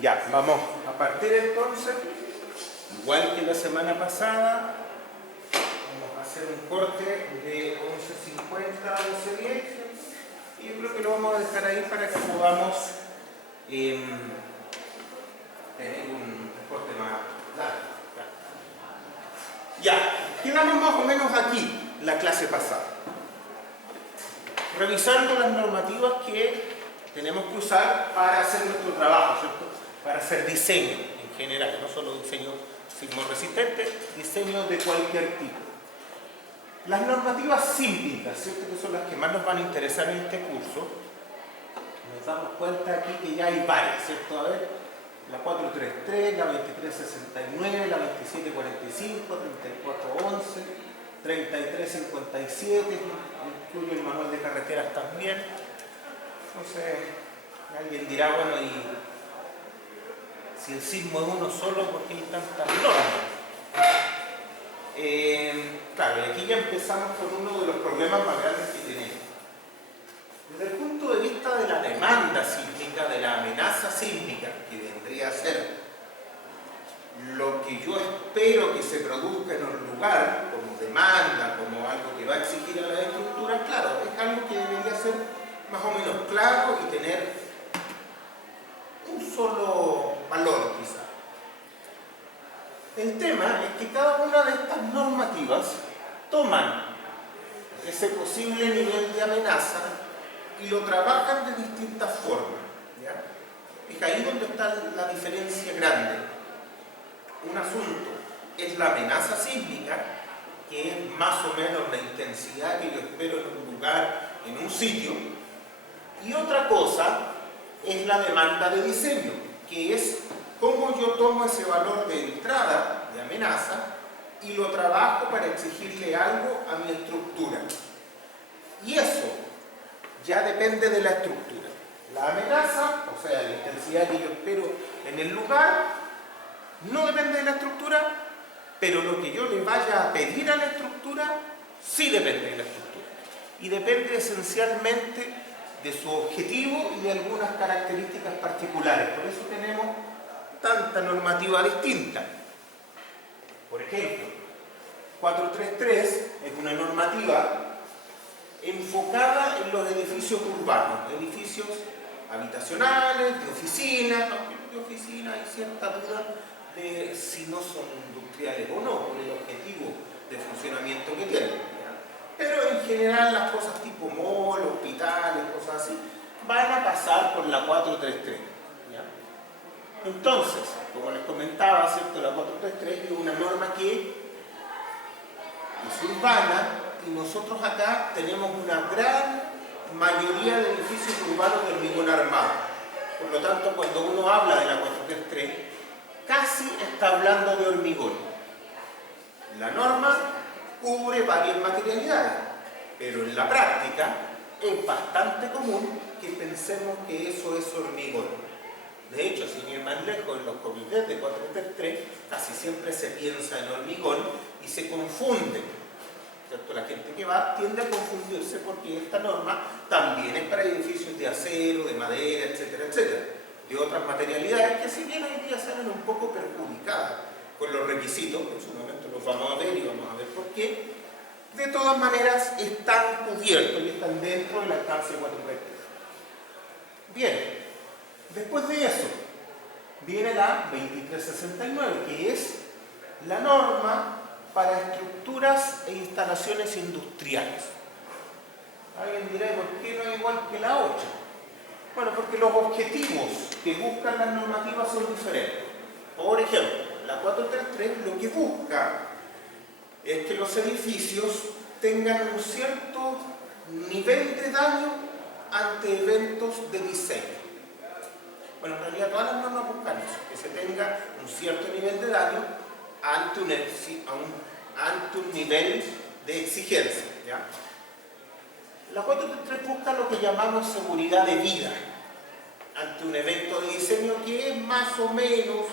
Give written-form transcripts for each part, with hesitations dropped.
Ya, vamos a partir entonces, igual que la semana pasada, vamos a hacer un corte de 11:50 a 12:10 y yo creo que lo vamos a dejar ahí para que podamos tener un corte más largo. Ya, quedamos más o menos aquí la clase pasada, revisando las normativas que tenemos que usar para hacer nuestro trabajo, ¿cierto? Para hacer diseño en general, no solo diseño sismorresistente, diseño de cualquier tipo. Las normativas sísmicas, ¿cierto? Que son las que más nos van a interesar en este curso. Nos damos cuenta aquí que ya hay varias, ¿cierto? A ver, la 433, la 2369, la 2745, 3411, 3357, incluye el manual de carreteras también. Entonces, alguien dirá, bueno, y si el sismo es uno solo, ¿por qué hay tantas normas? Claro, y aquí ya empezamos con uno de los problemas más grandes que tenemos. Desde el punto de vista de la demanda sísmica, de la amenaza sísmica, que vendría a ser lo que yo espero que se produzca en un lugar, como demanda, como algo que va a exigir a la estructura, claro, es algo que debería ser más o menos claro y tener un solo valor quizá. El tema es que cada una de estas normativas toman ese posible nivel de amenaza y lo trabajan de distintas formas, ¿ya? Es ahí donde está la diferencia grande. Un asunto es la amenaza sísmica, que es más o menos la intensidad que yo espero en un lugar, en un sitio, y otra cosa es la demanda de diseño, que es cómo yo tomo ese valor de entrada, de amenaza, y lo trabajo para exigirle algo a mi estructura. Y eso ya depende de la estructura. La amenaza, o sea, la intensidad que yo espero en el lugar, no depende de la estructura, pero lo que yo le vaya a pedir a la estructura, sí depende de la estructura. Y depende esencialmente de su objetivo y de algunas características particulares. Por eso tenemos tanta normativa distinta. Por ejemplo, 433 es una normativa enfocada en los edificios urbanos, edificios habitacionales, de oficinas, aunque de oficinas hay cierta duda de si no son industriales o no, por el objetivo de funcionamiento que tienen. Pero en general las cosas tipo mall, hospitales, cosas así, van a pasar por la 433. ¿Ya? Entonces, como les comentaba, ¿cierto? La 433 es una norma que es urbana y nosotros acá tenemos una gran mayoría de edificios urbanos de hormigón armado. Por lo tanto, cuando uno habla de la 433, casi está hablando de hormigón. La norma cubre varias materialidades, pero en la práctica es bastante común que pensemos que eso es hormigón. De hecho, sin ir más lejos, en los comités de 433 casi siempre se piensa en hormigón y se confunde, ¿cierto? La gente que va tiende a confundirse porque esta norma también es para edificios de acero, de madera, etcétera, etcétera, de otras materialidades que si bien hoy día salen un poco perjudicadas con los requisitos, en su momento los vamos a ver y vamos a ver por qué, de todas maneras están cubiertos y están dentro del alcance 433. Bien, después de eso viene la 2369, que es la norma para estructuras e instalaciones industriales. Alguien dirá, ¿por qué no es igual que la 8? Bueno, porque los objetivos que buscan las normativas son diferentes. Por ejemplo, la 433 lo que busca es que los edificios tengan un cierto nivel de daño ante eventos de diseño. Bueno, en realidad todas las normas buscan eso, que se tenga un cierto nivel de daño ante un nivel de exigencia, ¿ya? La 433 busca lo que llamamos seguridad de vida ante un evento de diseño que es más o menos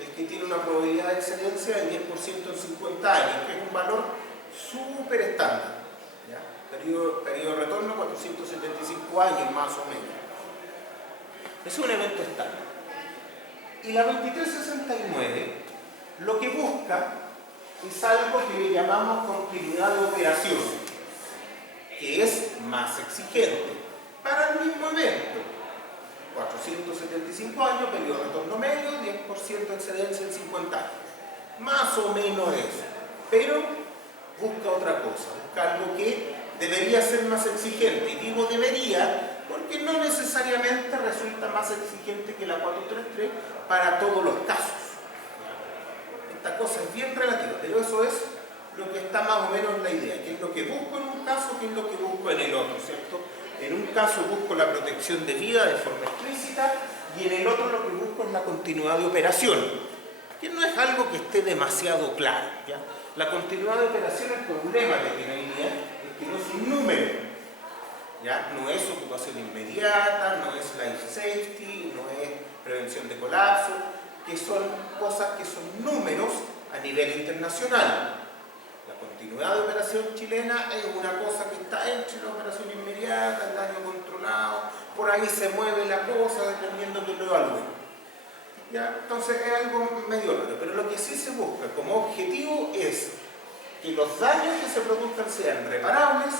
el que tiene una probabilidad de excelencia del 10% en 50 años, que es un valor súper estándar, ¿ya? Periodo de retorno 475 años más o menos. Es un evento estándar. Y la 2369 lo que busca es algo que le llamamos continuidad de operación, que es más exigente para el mismo evento. 475 años, periodo de retorno medio, 10% de excedencia en 50 años. Más o menos eso. Pero busca otra cosa, busca algo que debería ser más exigente. Y digo debería porque no necesariamente resulta más exigente que la 433 para todos los casos. Esta cosa es bien relativa, pero eso es lo que está más o menos en la idea, qué es lo que busco en un caso, qué es lo que busco en el otro, ¿cierto? En un caso busco la protección de vida de forma explícita y en el otro lo que busco es la continuidad de operación, que no es algo que esté demasiado claro, ¿ya? La continuidad de operación, el problema que tiene hoy día es que no es un número, ¿ya? No es ocupación inmediata, no es life safety, no es prevención de colapso, que son cosas que son números a nivel internacional. La continuidad de operación chilena es una cosa que está entre la operación inmediata, el daño controlado, por ahí se mueve la cosa dependiendo de lo evalúe. ¿Ya? Entonces es algo medio raro, pero lo que sí se busca como objetivo es que los daños que se produzcan sean reparables,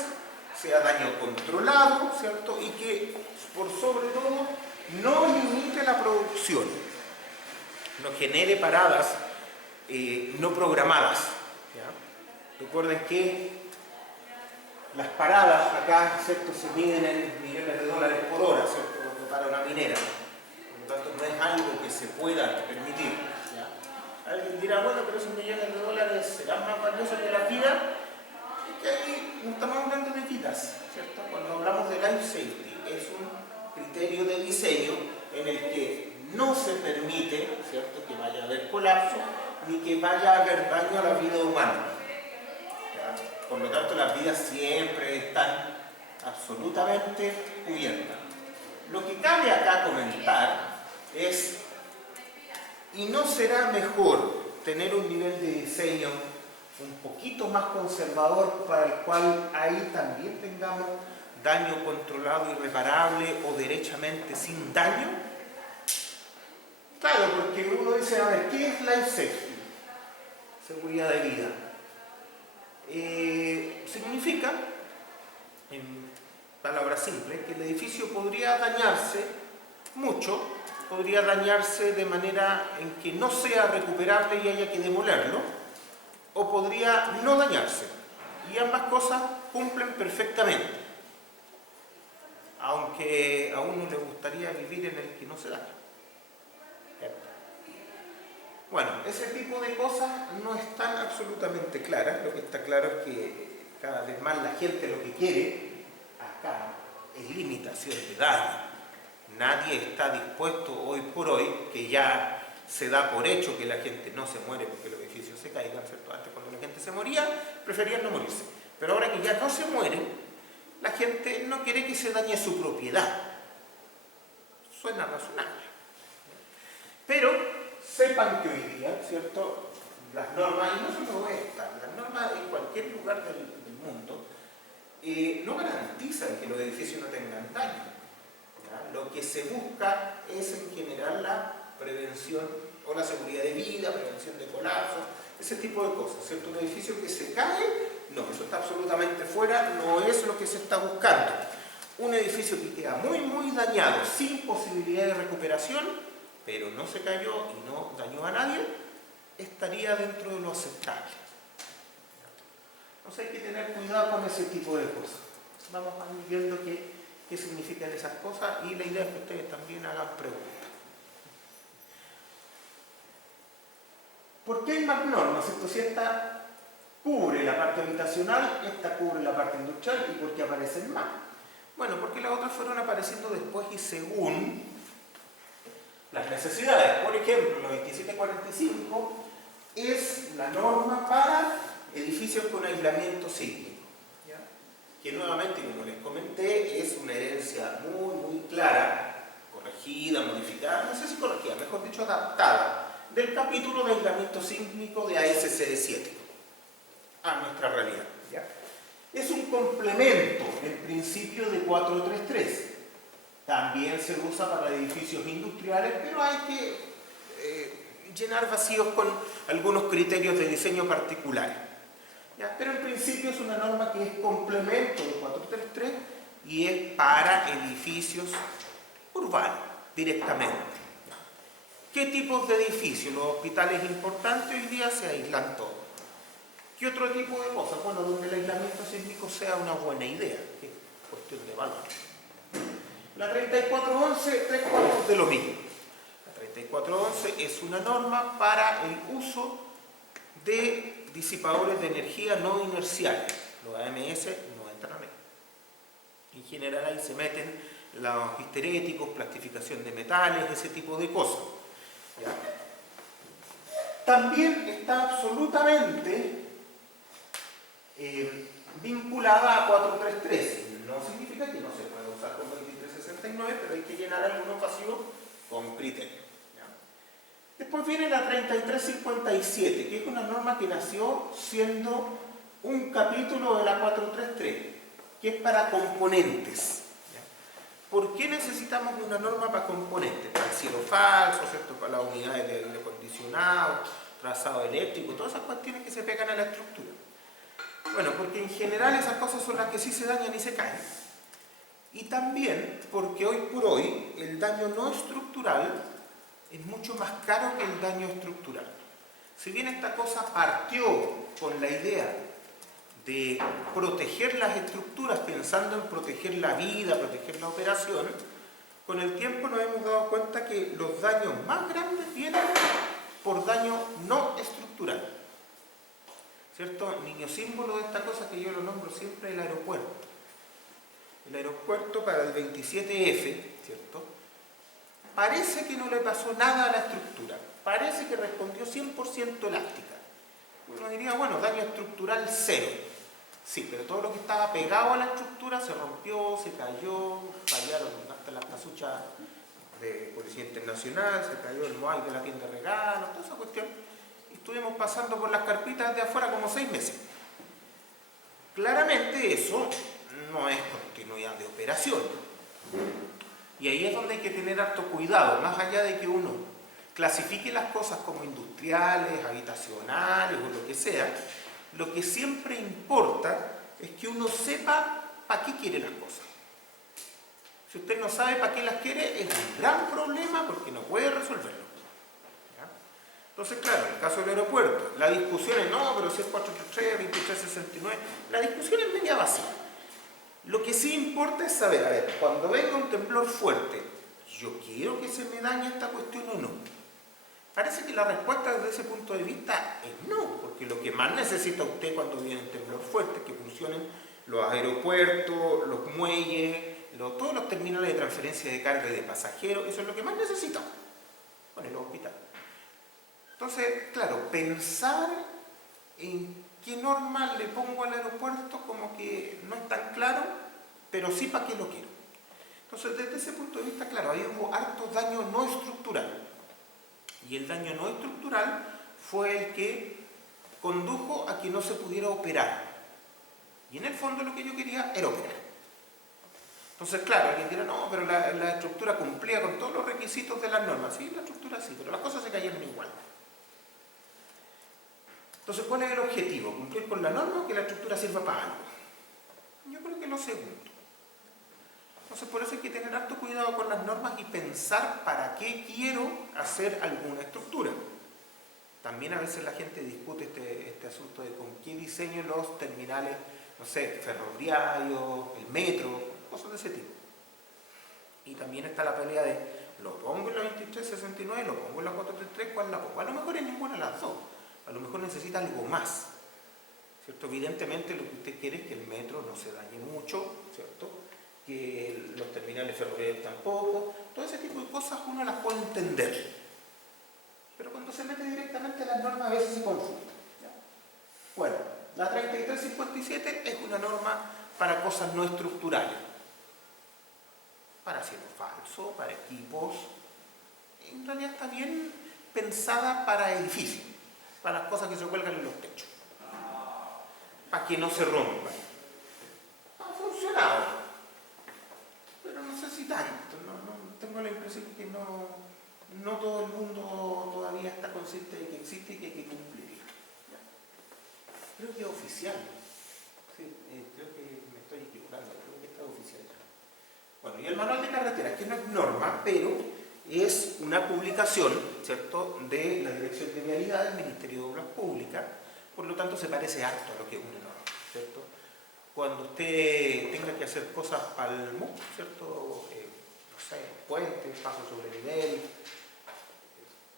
sea daño controlado, ¿cierto? Y que por sobre todo no limite la producción, no genere paradas no programadas. ¿Ya? Recuerden que las paradas acá, ¿cierto?, se miden en millones de dólares por hora, ¿cierto?, para una minera. Por lo tanto, no es algo que se pueda permitir. ¿Ya? Alguien dirá, bueno, pero esos millones de dólares serán más valiosos que la vida. Es que ahí no estamos hablando de vidas, ¿cierto? Cuando hablamos de life safety, es un criterio de diseño en el que no se permite, ¿cierto?, que vaya a haber colapso ni que vaya a haber daño a la vida humana. ¿Ya? Por lo tanto, las vidas siempre están absolutamente cubiertas. Lo que cabe acá comentar es, ¿y no será mejor tener un nivel de diseño un poquito más conservador para el cual ahí también tengamos daño controlado y reparable o derechamente sin daño? Claro, porque uno dice, a ver, ¿qué es life safety? Seguridad de vida. Significa, en palabras simples, que el edificio podría dañarse mucho, podría dañarse de manera en que no sea recuperable y haya que demolerlo, o podría no dañarse. Y ambas cosas cumplen perfectamente. Aunque a uno le gustaría vivir en el que no se daña. Bueno, ese tipo de cosas no están absolutamente claras. Lo que está claro es que cada vez más la gente lo que quiere acá es limitación de daño. Nadie está dispuesto hoy por hoy, que ya se da por hecho que la gente no se muere porque los edificios se caigan, ¿cierto? Antes, cuando la gente se moría, preferían no morirse. Pero ahora que ya no se mueren, la gente no quiere que se dañe su propiedad. Suena razonable. Pero sepan que hoy día, ¿cierto?, las normas, y no solo estas, las normas en cualquier lugar del mundo, no garantizan que los edificios no tengan daño. ¿Ya? Lo que se busca es en general la prevención o la seguridad de vida, prevención de colapso, ese tipo de cosas, ¿cierto? Un edificio que se cae, no, eso está absolutamente fuera, no es lo que se está buscando. Un edificio que queda muy, muy dañado, sin posibilidad de recuperación, pero no se cayó y no dañó a nadie, estaría dentro de lo aceptable. Entonces hay que tener cuidado con ese tipo de cosas. Vamos a ir viendo qué significan esas cosas y la idea es que ustedes también hagan preguntas. ¿Por qué hay más normas? Si esta cubre la parte habitacional, esta cubre la parte industrial, ¿y por qué aparecen más? Bueno, porque las otras fueron apareciendo después y según las necesidades. Por ejemplo, la 2745 es la norma para edificios con aislamiento sísmico, ¿ya? Que nuevamente, como les comenté, es una herencia muy, muy clara, corregida, modificada, no sé si corregida, mejor dicho adaptada, del capítulo de aislamiento sísmico de ASCE 7 a nuestra realidad, ¿ya? Es un complemento, en principio, de 433. También se usa para edificios industriales, pero hay que llenar vacíos con algunos criterios de diseño particulares. ¿Ya? Pero en principio es una norma que es complemento de 433 y es para edificios urbanos directamente. ¿Qué tipos de edificios? Los hospitales importantes hoy día se aíslan todos. ¿Qué otro tipo de cosas? Bueno, donde el aislamiento sísmico sea una buena idea, que es cuestión de valor. La 3411, 3/4 de lo mismo. La 3411 es una norma para el uso de disipadores de energía no inerciales. Los AMS no entran ahí. En general ahí se meten los histeréticos, plastificación de metales, ese tipo de cosas. ¿Ya? También está absolutamente vinculada a 433. No significa que no se pueda usar con 2369, pero hay que llenar algunos vacíos con criterio. ¿Ya? Después viene la 3357, que es una norma que nació siendo un capítulo de la 433, que es para componentes. ¿Ya? ¿Por qué necesitamos una norma para componentes? Para el cielo falso, ¿cierto? Para las unidades de aire acondicionado, trazado eléctrico, todas esas cuestiones que se pegan a la estructura. Bueno, porque en general esas cosas son las que sí se dañan y se caen. Y también porque hoy por hoy el daño no estructural es mucho más caro que el daño estructural. Si bien esta cosa partió con la idea de proteger las estructuras pensando en proteger la vida, proteger la operación, con el tiempo nos hemos dado cuenta que los daños más grandes vienen por daño no estructural. ¿Cierto? Niño símbolo de esta cosa que yo lo nombro siempre, el aeropuerto. El aeropuerto para el 27F, ¿cierto? Parece que no le pasó nada a la estructura, parece que respondió 100% elástica. Uno diría, bueno, daño estructural cero. Sí, pero todo lo que estaba pegado a la estructura se rompió, se cayó, fallaron hasta las casuchas de Policía Internacional, se cayó el Moai de la tienda de regalos, toda esa cuestión. Y estuvimos pasando por las carpitas de afuera como 6 meses. Claramente eso no es continuidad de operación. Y ahí es donde hay que tener harto cuidado, más allá de que uno clasifique las cosas como industriales, habitacionales o lo que sea, lo que siempre importa es que uno sepa para qué quiere las cosas. Si usted no sabe para qué las quiere, es un gran problema porque no puede resolverlo. ¿Ya? Entonces, claro, en el caso del aeropuerto, la discusión es no, pero si es 433, 2369, la discusión es media vacía. Lo que sí importa es saber, a ver, cuando venga un temblor fuerte, ¿yo quiero que se me dañe esta cuestión o no? Parece que la respuesta desde ese punto de vista es no, porque lo que más necesita usted cuando viene un temblor fuerte es que funcionen los aeropuertos, los muelles, todos los terminales de transferencia de carga y de pasajeros, eso es lo que más necesita con el hospital. Entonces, claro, pensar en qué norma le pongo al aeropuerto como que no es tan claro, pero sí para qué lo quiero. Entonces, desde ese punto de vista, claro, ahí hubo harto daño no estructural. Y el daño no estructural fue el que condujo a que no se pudiera operar. Y en el fondo lo que yo quería era operar. Entonces, claro, alguien dirá, no, pero la estructura cumplía con todos los requisitos de las normas. Sí, la estructura sí, pero las cosas se cayeron igual. Entonces, ¿cuál es el objetivo? ¿Cumplir con la norma o que la estructura sirva para algo? Yo creo que lo segundo. Entonces, por eso hay que tener harto cuidado con las normas y pensar para qué quiero hacer alguna estructura. También a veces la gente discute este asunto de con qué diseño los terminales, no sé, ferroviarios, el metro, cosas de ese tipo. Y también está la pelea de, ¿lo pongo en la 2369, lo pongo en la 433, cuál la pongo? A lo mejor en ninguna de las dos. A lo mejor necesita algo más, ¿cierto? Evidentemente lo que usted quiere es que el metro no se dañe mucho, ¿cierto? Que los terminales ferroviarios tampoco, todo ese tipo de cosas uno las puede entender. Pero cuando se mete directamente en las normas a veces se confunde. ¿Ya? Bueno, la 3357 es una norma para cosas no estructurales. Para cielo falso, para equipos. En realidad está bien pensada para edificios, para las cosas que se cuelgan en los techos, para que no se rompan. Ha funcionado, pero no sé si tanto, no tengo la impresión que no todo el mundo consiste en que existe y que hay que cumplirla. ¿Ya? Creo que es oficial. Sí, creo que me estoy equivocando, creo que está oficial. Bueno, y el manual de carreteras, que no es norma, pero es una publicación, ¿cierto?, de la Dirección de Vialidad del Ministerio de Obras Públicas, por lo tanto se parece harto a lo que es una norma, ¿cierto? Cuando usted tenga que hacer cosas al MUC, ¿cierto?, no sé, puentes, pasos sobre nivel,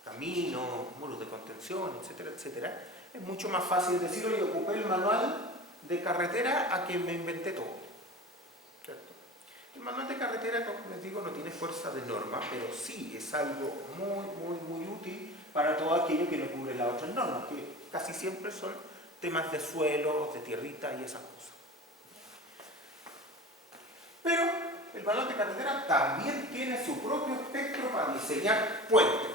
caminos, muros de contención, etcétera, etcétera, es mucho más fácil decir, oye, ocupé el manual de carretera a que me inventé todo, ¿cierto? El manual de carretera, como les digo, no tiene fuerza de norma, pero sí es algo muy útil para todo aquello que no cubre las otras normas, que casi siempre son temas de suelo, de tierrita y esas cosas. Pero el manual de carretera también tiene su propio espectro para diseñar puentes.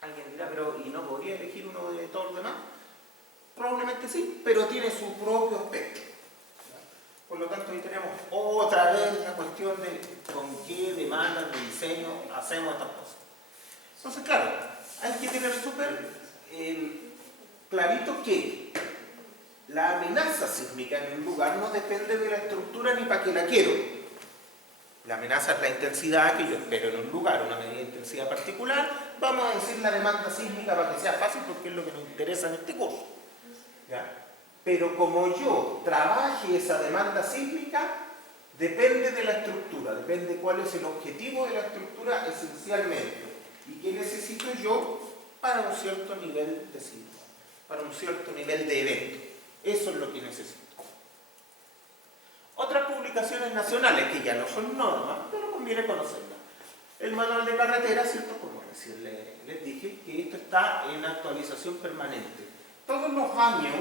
Alguien dirá, pero ¿y no podría elegir uno de todos los demás? Probablemente sí, pero tiene su propio espectro. Por lo tanto, ahí tenemos otra vez la cuestión de con qué demandas de diseño hacemos estas cosas. Entonces, claro, hay que tener súper clarito que la amenaza sísmica en un lugar no depende de la estructura ni para qué la quiero. La amenaza es la intensidad que yo espero en un lugar, una medida de intensidad particular. Vamos a decir la demanda sísmica para que sea fácil porque es lo que nos interesa en este curso. ¿Ya? Pero como yo trabaje esa demanda sísmica, depende de la estructura, depende cuál es el objetivo de la estructura esencialmente y qué necesito yo para un cierto nivel de sismo, para un cierto nivel de evento. Eso es lo que necesito. Otras publicaciones nacionales que ya no son normas, pero conviene conocerlas. El manual de carretera, ¿cierto? Como recién les dije, que esto está en actualización permanente. Todos los años,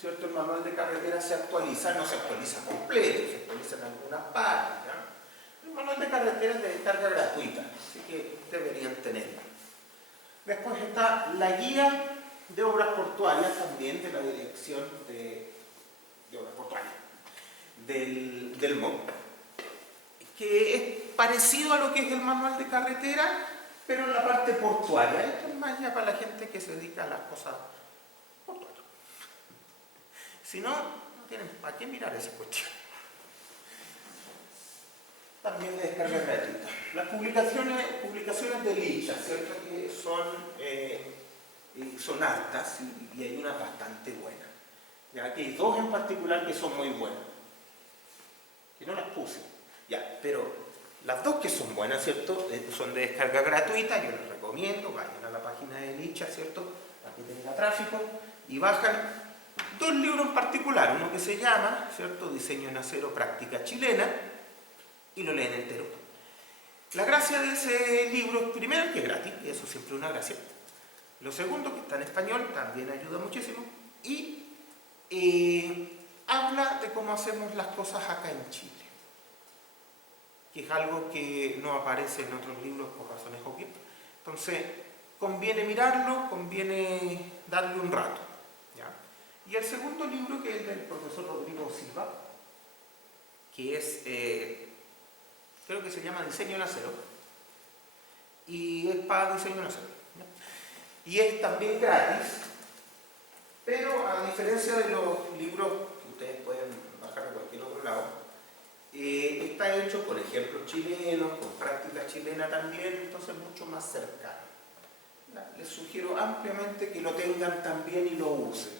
¿cierto? El manual de carretera se actualiza, no se actualiza completo, se actualiza en algunas partes. ¿Ya? El manual de carretera es de descarga gratuita, así que deberían tenerla. Después está la guía de obras portuarias, también de la Dirección de Obras Portuarias del MOP, que es parecido a lo que es el manual de carretera, pero en la parte portuaria. Esto es más ya para la gente que se dedica a las cosas portuarias. Si no, no tienen para qué mirar esa cuestión. También de descarga gratuita. Las publicaciones de Licha, ¿cierto? Que son altas y hay una bastante buena. Ya que hay dos en particular que son muy buenas. Que no las puse. Ya, pero las dos que son buenas, ¿cierto? Son de descarga gratuita, yo les recomiendo, vayan a la página de Licha, ¿cierto? Aquí tenga tráfico y bajan dos libros en particular, uno que se llama, ¿cierto? Diseño en acero, práctica chilena, y lo leen entero. La gracia de ese libro es primero que es gratis, y eso siempre es una gracia. Lo segundo, que está en español, también ayuda muchísimo, y habla de cómo hacemos las cosas acá en Chile, que es algo que no aparece en otros libros por razones obvias. Entonces, conviene mirarlo, conviene darle un rato. ¿Ya? Y el segundo libro, que es el del profesor Rodrigo Silva, que es, creo que se llama Diseño en acero, y es para diseño en acero. ¿Ya? Y es también gratis, pero a diferencia de los libros que ustedes pueden bajar de cualquier otro lado, está hecho con ejemplos chilenos, con práctica chilena también, entonces mucho más cercano. Les sugiero ampliamente que lo tengan también y lo usen.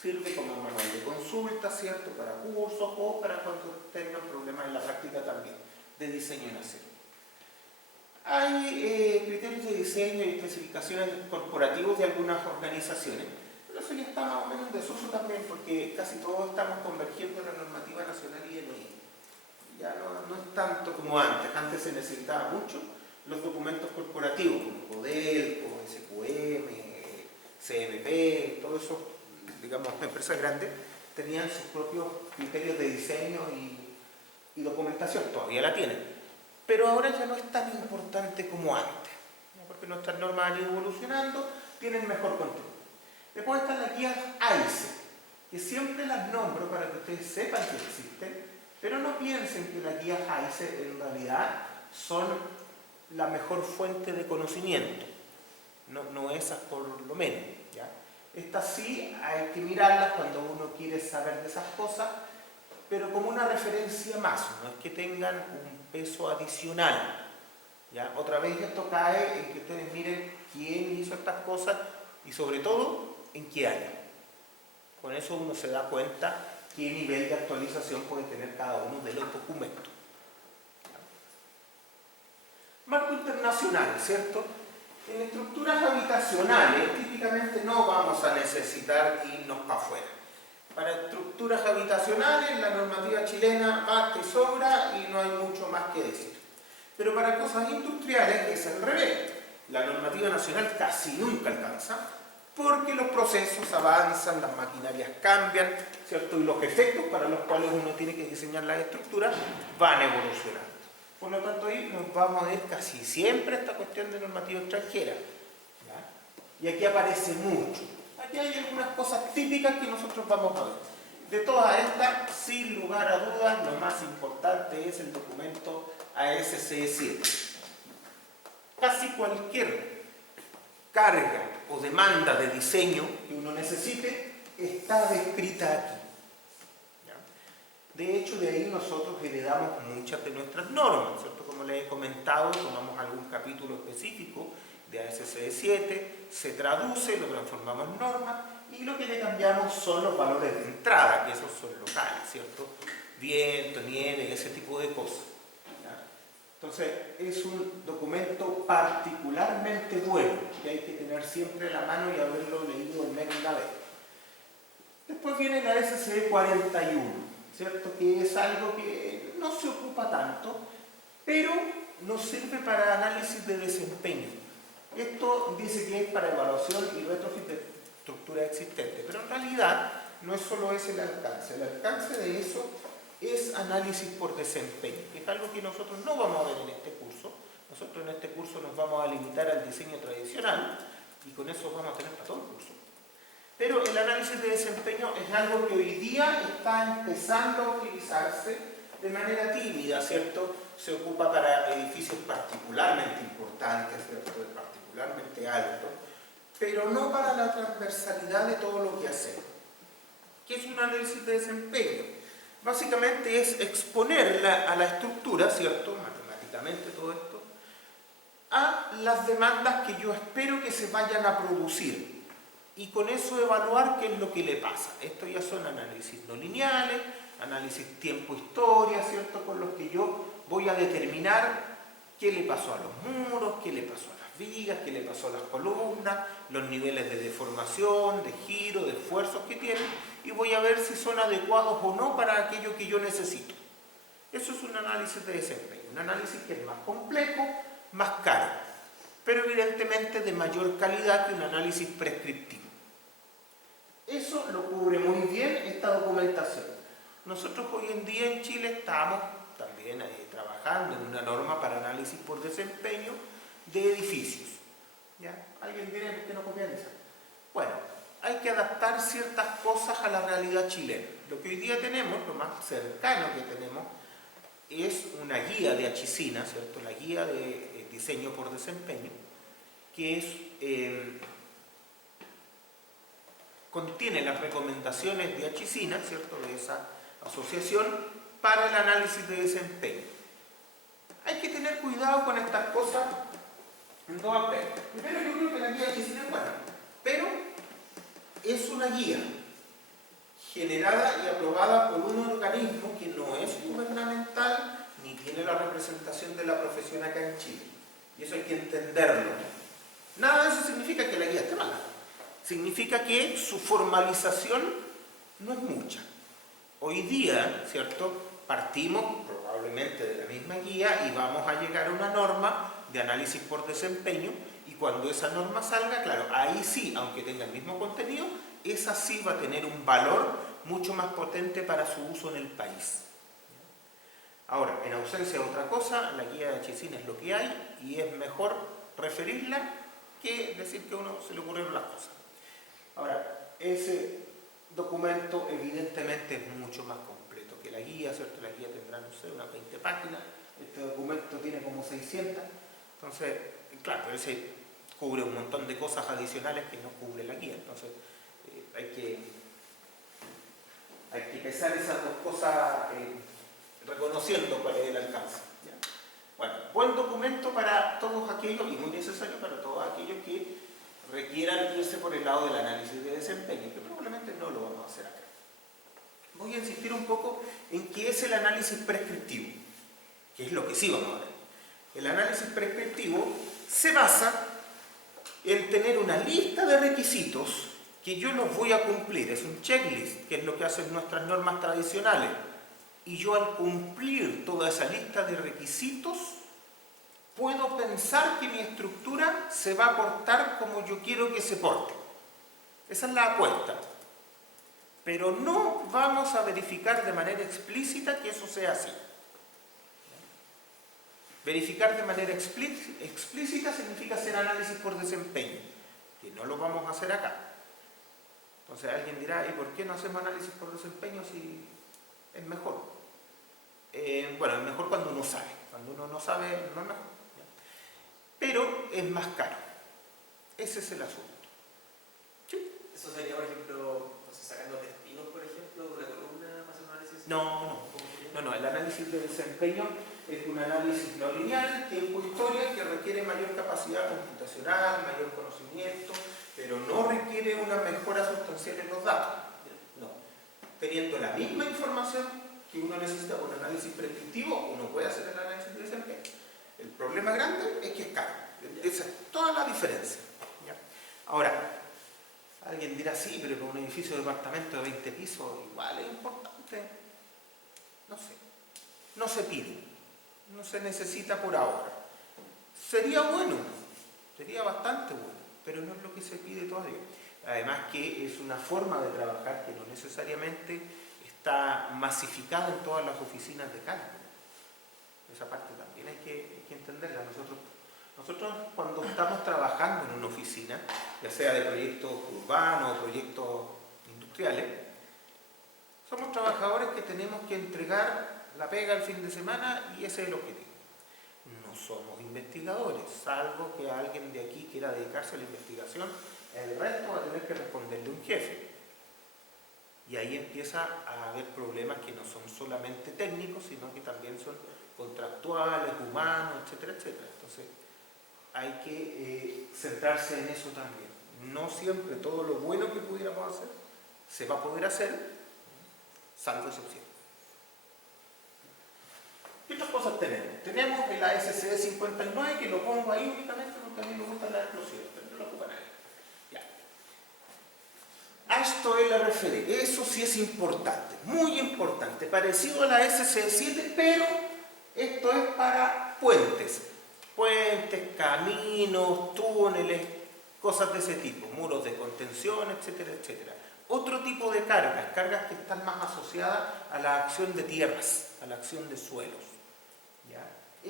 Sirve como manual de consulta, ¿cierto? Para cursos o para cuando tengan problemas en la práctica también, de diseño en acero. Hay criterios de diseño y especificaciones corporativos de algunas organizaciones, pero eso ya está más o menos en desuso también, porque casi todos estamos convergiendo en la normativa nacional y INI. Ya no es tanto como antes. Antes se necesitaba mucho los documentos corporativos, como Codelco, SQM, CMP, todos esos, digamos, empresas grandes, tenían sus propios criterios de diseño y documentación, todavía la tienen. Pero ahora ya no es tan importante como antes, porque nuestras normas han ido evolucionando, tienen mejor control. Después están las guías AICE, que siempre las nombro para que ustedes sepan que existen, pero no piensen que las guías AICE en realidad son la mejor fuente de conocimiento. no esas por lo menos, ¿ya? Estas sí hay que mirarlas cuando uno quiere saber de esas cosas, pero como una referencia más, no es que tengan un peso adicional, ¿ya? Otra vez esto cae en que ustedes miren quién hizo estas cosas y sobre todo en qué área. Con eso uno se da cuenta qué nivel de actualización puede tener cada uno de los documentos. Marco internacional, ¿cierto? En estructuras habitacionales típicamente no vamos a necesitar irnos para afuera. Para estructuras habitacionales la normativa chilena basta y sobra y no hay mucho más que decir. Pero para cosas industriales es al revés. La normativa nacional casi nunca alcanza porque los procesos avanzan, las maquinarias cambian, ¿cierto? Y los efectos para los cuales uno tiene que diseñar las estructuras van evolucionando. Por lo tanto, ahí nos vamos a ver casi siempre esta cuestión de normativa extranjera, ¿ya? Y aquí aparece mucho. Aquí hay algunas cosas típicas que nosotros vamos a ver. De todas estas, sin lugar a dudas, lo más importante es el documento ASCE7. Casi cualquier carga o demanda de diseño que uno necesite está descrita aquí. De hecho, de ahí nosotros heredamos muchas de nuestras normas, ¿cierto? Como les he comentado, tomamos algún capítulo específico de ASCE7, se traduce, lo transformamos en norma y lo que le cambiamos son los valores de entrada, que esos son locales, ¿cierto? Viento, nieve, ese tipo de cosas, ¿ya? Entonces, es un documento particularmente bueno, que hay que tener siempre a la mano y haberlo leído al menos una vez. Después viene la ASCE 41. ¿Cierto? Que es algo que no se ocupa tanto, pero nos sirve para análisis de desempeño. Esto dice que es para evaluación y retrofit de estructuras existentes, pero en realidad no es solo ese el alcance. El alcance de eso es análisis por desempeño, que es algo que nosotros no vamos a ver en este curso. Nosotros en este curso nos vamos a limitar al diseño tradicional y con eso vamos a tener para todo el curso. Pero el análisis de desempeño es algo que hoy día está empezando a utilizarse de manera tímida, ¿cierto? Se ocupa para edificios particularmente importantes, ¿cierto? Particularmente altos, pero no para la transversalidad de todo lo que hacemos. ¿Qué es un análisis de desempeño? Básicamente es exponer a la estructura, ¿cierto? Matemáticamente todo esto, a las demandas que yo espero que se vayan a producir. Y con eso evaluar qué es lo que le pasa. Estos ya son análisis no lineales, análisis tiempo-historia, ¿cierto? Con los que yo voy a determinar qué le pasó a los muros, qué le pasó a las vigas, qué le pasó a las columnas, los niveles de deformación, de giro, de esfuerzos que tienen, y voy a ver si son adecuados o no para aquello que yo necesito. Eso es un análisis de desempeño, un análisis que es más complejo, más caro, pero evidentemente de mayor calidad que un análisis prescriptivo. Eso lo cubre muy bien esta documentación. Nosotros hoy en día en Chile estamos también trabajando en una norma para análisis por desempeño de edificios. ¿Ya? ¿Alguien dirá por qué no copian esa? Bueno, hay que adaptar ciertas cosas a la realidad chilena. Lo que hoy día tenemos, lo más cercano que tenemos, es una guía de Achicina, ¿cierto? La guía de diseño por desempeño, que es... contiene las recomendaciones de Achicina, ¿cierto?, de esa asociación para el análisis de desempeño. Hay que tener cuidado con estas cosas en dos aspectos. Primero, yo creo que la guía de Achicina es buena, pero es una guía generada y aprobada por un organismo que no es gubernamental ni tiene la representación de la profesión acá en Chile. Y eso hay que entenderlo. Nada de eso significa que la guía esté mala. Significa que su formalización no es mucha. Hoy día, ¿cierto?, partimos probablemente de la misma guía y vamos a llegar a una norma de análisis por desempeño, y cuando esa norma salga, claro, ahí sí, aunque tenga el mismo contenido, esa sí va a tener un valor mucho más potente para su uso en el país. Ahora, en ausencia de otra cosa, la guía de Achicina es lo que hay y es mejor referirla que decir que a uno se le ocurrieron las cosas. Ahora, ese documento evidentemente es mucho más completo que la guía, ¿cierto? La guía tendrá, no sé, unas 20 páginas, este documento tiene como 600, entonces, claro, ese cubre un montón de cosas adicionales que no cubre la guía. Entonces hay que pesar esas dos cosas reconociendo cuál es el alcance. ¿Ya? Bueno, buen documento para todos aquellos, y muy necesario para todos aquellos que requieran irse por el lado del análisis de desempeño, que probablemente no lo vamos a hacer acá. Voy a insistir un poco en qué es el análisis prescriptivo, que es lo que sí vamos a ver. El análisis prescriptivo se basa en tener una lista de requisitos que yo los voy a cumplir. Es un checklist, que es lo que hacen nuestras normas tradicionales. Y yo al cumplir toda esa lista de requisitos, puedo pensar que mi estructura se va a portar como yo quiero que se porte. Esa es la apuesta. Pero no vamos a verificar de manera explícita que eso sea así. Verificar de manera explícita significa hacer análisis por desempeño, que no lo vamos a hacer acá. Entonces alguien dirá, ¿y por qué no hacemos análisis por desempeño si es mejor? Bueno, es mejor cuando uno sabe. Cuando uno no sabe, no es mejor. ¿Ya? Pero es más caro. Ese es el asunto. ¿Sí? Eso sería, por ejemplo, no sé, sacando testigos, por ejemplo, de una columna, más un análisis. No, el análisis de desempeño es un análisis no lineal, tiempo-historia, que requiere mayor capacidad computacional, mayor conocimiento, pero no requiere una mejora sustancial en los datos. No. Teniendo la misma información que uno necesita por un análisis prescriptivo, uno puede hacer el análisis de desempeño. El problema grande es que es caro. Esa es toda la diferencia. ¿Ya? Ahora, alguien dirá, sí, pero con un edificio de departamento de 20 pisos igual es importante. No sé. No se pide. No se necesita por ahora. Sería bueno, sería bastante bueno, pero no es lo que se pide todavía. Además que es una forma de trabajar que no necesariamente está masificada en todas las oficinas de cálculo. Esa parte también hay que entenderla. Nosotros cuando estamos trabajando en una oficina, ya sea de proyectos urbanos o proyectos industriales, somos trabajadores que tenemos que entregar la pega el fin de semana y ese es el objetivo. No somos investigadores, salvo que alguien de aquí quiera dedicarse a la investigación, el resto va a tener que responderle un jefe. Y ahí empieza a haber problemas que no son solamente técnicos, sino que también son contractuales, humanos, etcétera, etcétera. Entonces, hay que centrarse en eso también. No siempre todo lo bueno que pudiéramos hacer se va a poder hacer, salvo excepción. ¿Qué otras cosas tenemos? Tenemos el ASCE 59, que lo pongo ahí únicamente porque a mí me gustan las explosiones, pero no lo ocupan ahí. Ya. ASTO LRFD, eso sí es importante, muy importante, parecido a la SCE 7, pero esto es para puentes, caminos, túneles, cosas de ese tipo, muros de contención, etcétera, etcétera. Otro tipo de cargas que están más asociadas a la acción de tierras, a la acción de suelos. ¿Ya?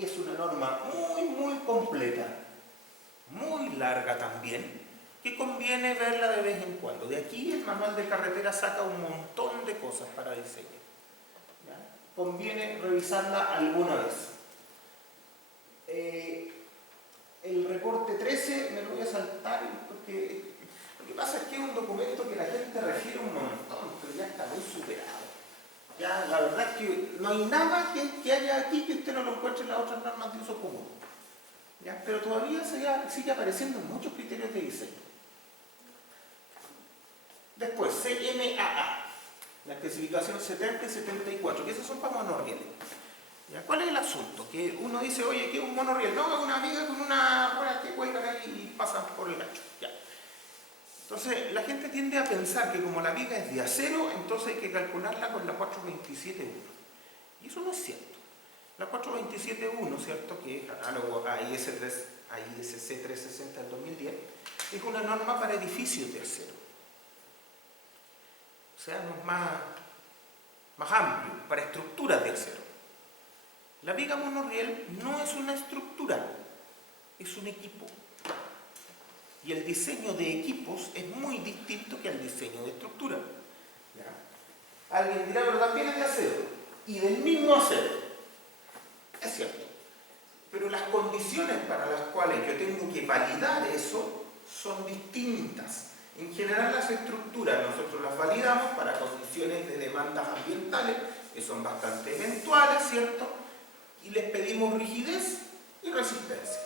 Es una norma muy completa, muy larga también, que conviene verla de vez en cuando. De aquí el manual de carretera saca un montón de cosas para diseño. ¿Ya? Conviene revisarla alguna vez. El reporte 13 me lo voy a saltar porque lo que pasa es que es un documento que la gente refiere un montón, pero ya está muy superado. Ya, la verdad es que no hay nada que haya aquí que usted no lo encuentre en las otras normas de uso común. ¿Ya? Pero todavía sigue apareciendo en muchos criterios de diseño. Después, CMAA, la especificación 70 y 74, que esos son para monorrieles. ¿Ya? ¿Cuál es el asunto? Que uno dice, oye, ¿qué es un monorriel? No, es una viga con una rueda que cuelgan ahí y pasan por el gancho. Ya. Entonces, la gente tiende a pensar que como la viga es de acero, entonces hay que calcularla con la 427.1. Y eso no es cierto. La 427.1, ¿cierto?, que es análogo a ISC 360 del 2010, es una norma para edificios de acero. O sea, no es más amplio, para estructuras de acero. La viga monorriel no es una estructura, es un equipo. Y el diseño de equipos es muy distinto que al diseño de estructura. ¿Ya? Alguien dirá, pero también es de acero. Y del mismo acero. Es cierto. Pero las condiciones para las cuales yo tengo que validar eso son distintas. En general las estructuras nosotros las validamos para condiciones de demandas ambientales que son bastante eventuales, ¿cierto? Y les pedimos rigidez y resistencia.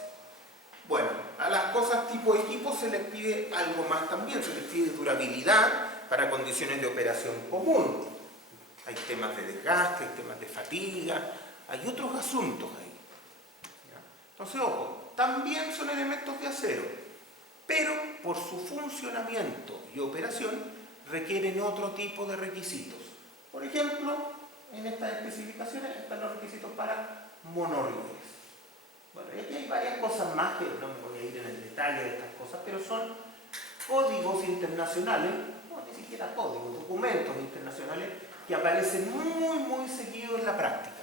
Bueno, a las cosas tipo equipo se les pide algo más también, se les pide durabilidad para condiciones de operación común. Hay temas de desgaste, hay temas de fatiga, hay otros asuntos ahí. ¿Ya? Entonces, ojo, también son elementos de acero, pero por su funcionamiento y operación requieren otro tipo de requisitos. Por ejemplo, en estas especificaciones están los requisitos para monorieles. Bueno, y aquí hay varias cosas más que no me voy a ir en el detalle de estas cosas, pero son códigos internacionales, no ni siquiera códigos, documentos internacionales que aparecen muy seguidos en la práctica.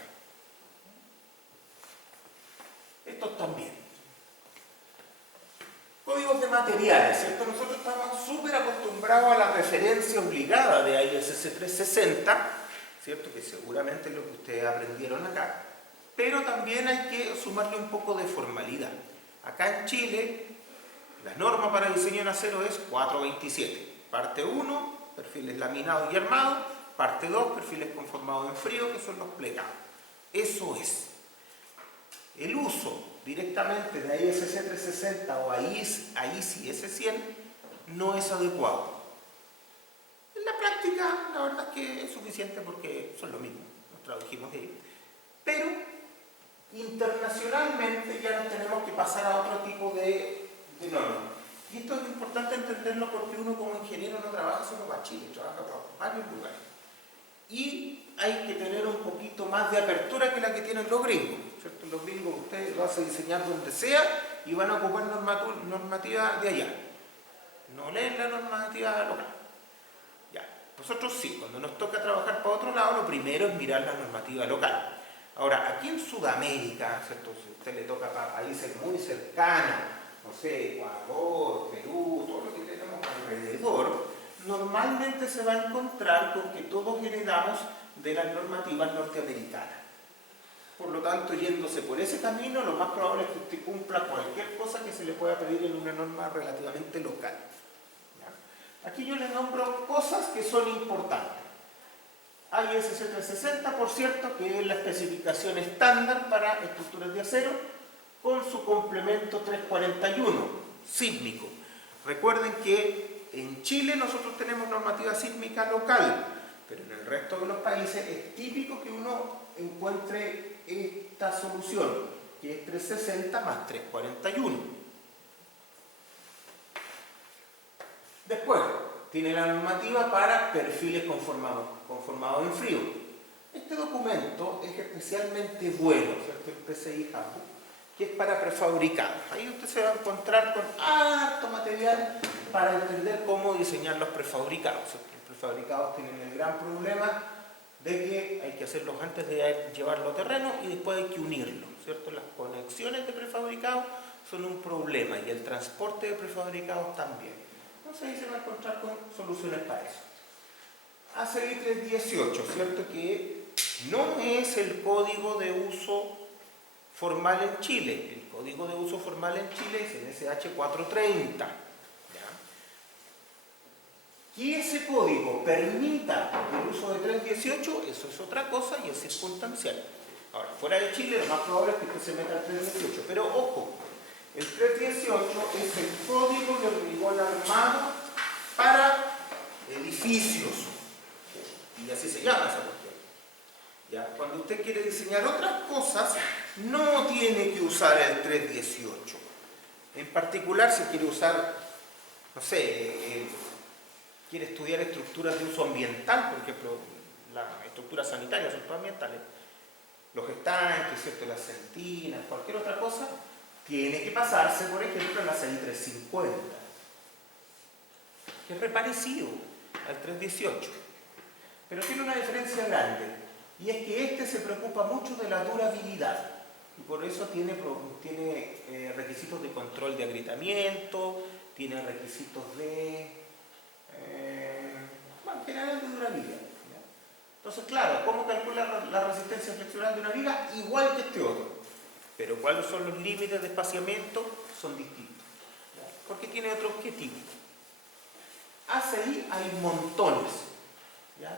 Estos también. Códigos de materiales, ¿cierto? Nosotros estamos súper acostumbrados a la referencia obligada de ISC 360, ¿cierto? Que seguramente es lo que ustedes aprendieron acá, pero también hay que sumarle un poco de formalidad. Acá en Chile, la norma para diseño en acero es 427. Parte 1, perfiles laminados y armados. Parte 2, perfiles conformados en frío, que son los plegados. Eso es. El uso directamente de ISC 360 o AISI S100 no es adecuado. En la práctica, la verdad es que es suficiente porque son lo mismo, nos tradujimos de ahí. Pero internacionalmente ya nos tenemos que pasar a otro tipo de normas. Y esto es importante entenderlo porque uno como ingeniero no trabaja solo para Chile, trabaja para varios lugares. Y hay que tener un poquito más de apertura que la que tienen los gringos, ¿cierto? Los gringos ustedes lo hacen diseñar donde sea y van a ocupar normativa de allá. No leen la normativa local. Ya. Nosotros sí, cuando nos toca trabajar para otro lado, lo primero es mirar la normativa local. Ahora, aquí en Sudamérica, ¿cierto? Si a usted le toca para países muy cercanos, no sé, Ecuador, Perú, todo lo que tenemos alrededor, normalmente se va a encontrar con que todos heredamos de las normativas norteamericanas. Por lo tanto, yéndose por ese camino, lo más probable es que usted cumpla cualquier cosa que se le pueda pedir en una norma relativamente local. ¿Ya? Aquí yo les nombro cosas que son importantes. ISC 360, por cierto, que es la especificación estándar para estructuras de acero, con su complemento 341, sísmico. Recuerden que en Chile nosotros tenemos normativa sísmica local, pero en el resto de los países es típico que uno encuentre esta solución, que es 360 más 341. Después, tiene la normativa para perfiles conformados en frío. Este documento es especialmente bueno, ¿cierto? El PCI Handbook, que es para prefabricados. Ahí usted se va a encontrar con harto material para entender cómo diseñar los prefabricados. Los prefabricados tienen el gran problema de que hay que hacerlos antes de llevarlo a terreno y después hay que unirlos, ¿cierto? Las conexiones de prefabricados son un problema y el transporte de prefabricados también. Entonces ahí se va a encontrar con soluciones para eso. ACI 318, ¿cierto? Que no es el código de uso formal en Chile. El código de uso formal en Chile es el SH 430. ¿Ya? Que ese código permita el uso de 318, eso es otra cosa y es circunstancial. Ahora, fuera de Chile lo más probable es que usted se meta al 318, pero ojo, el 318 es el código de hormigón armado para edificios, y así se llama esa cuestión. ¿Ya? Cuando usted quiere diseñar otras cosas, no tiene que usar el 318. En particular, si quiere usar, no sé, quiere estudiar estructuras de uso ambiental, por ejemplo, las estructuras sanitarias son todas ambientales, los estanques, ¿cierto? Las sentinas, cualquier otra cosa, tiene que pasarse, por ejemplo, a la CI 350, que es reparecido al 318, pero tiene una diferencia grande, y es que este se preocupa mucho de la durabilidad, y por eso tiene requisitos de control de agrietamiento, tiene requisitos de, en general de durabilidad. ¿Ya? Entonces, claro, ¿cómo calcula la resistencia flexional de una viga? Igual que este otro. Pero ¿cuáles son los límites de espaciamiento? Son distintos, ¿ya? Porque tiene otro objetivo. ACI hay montones, ¿ya?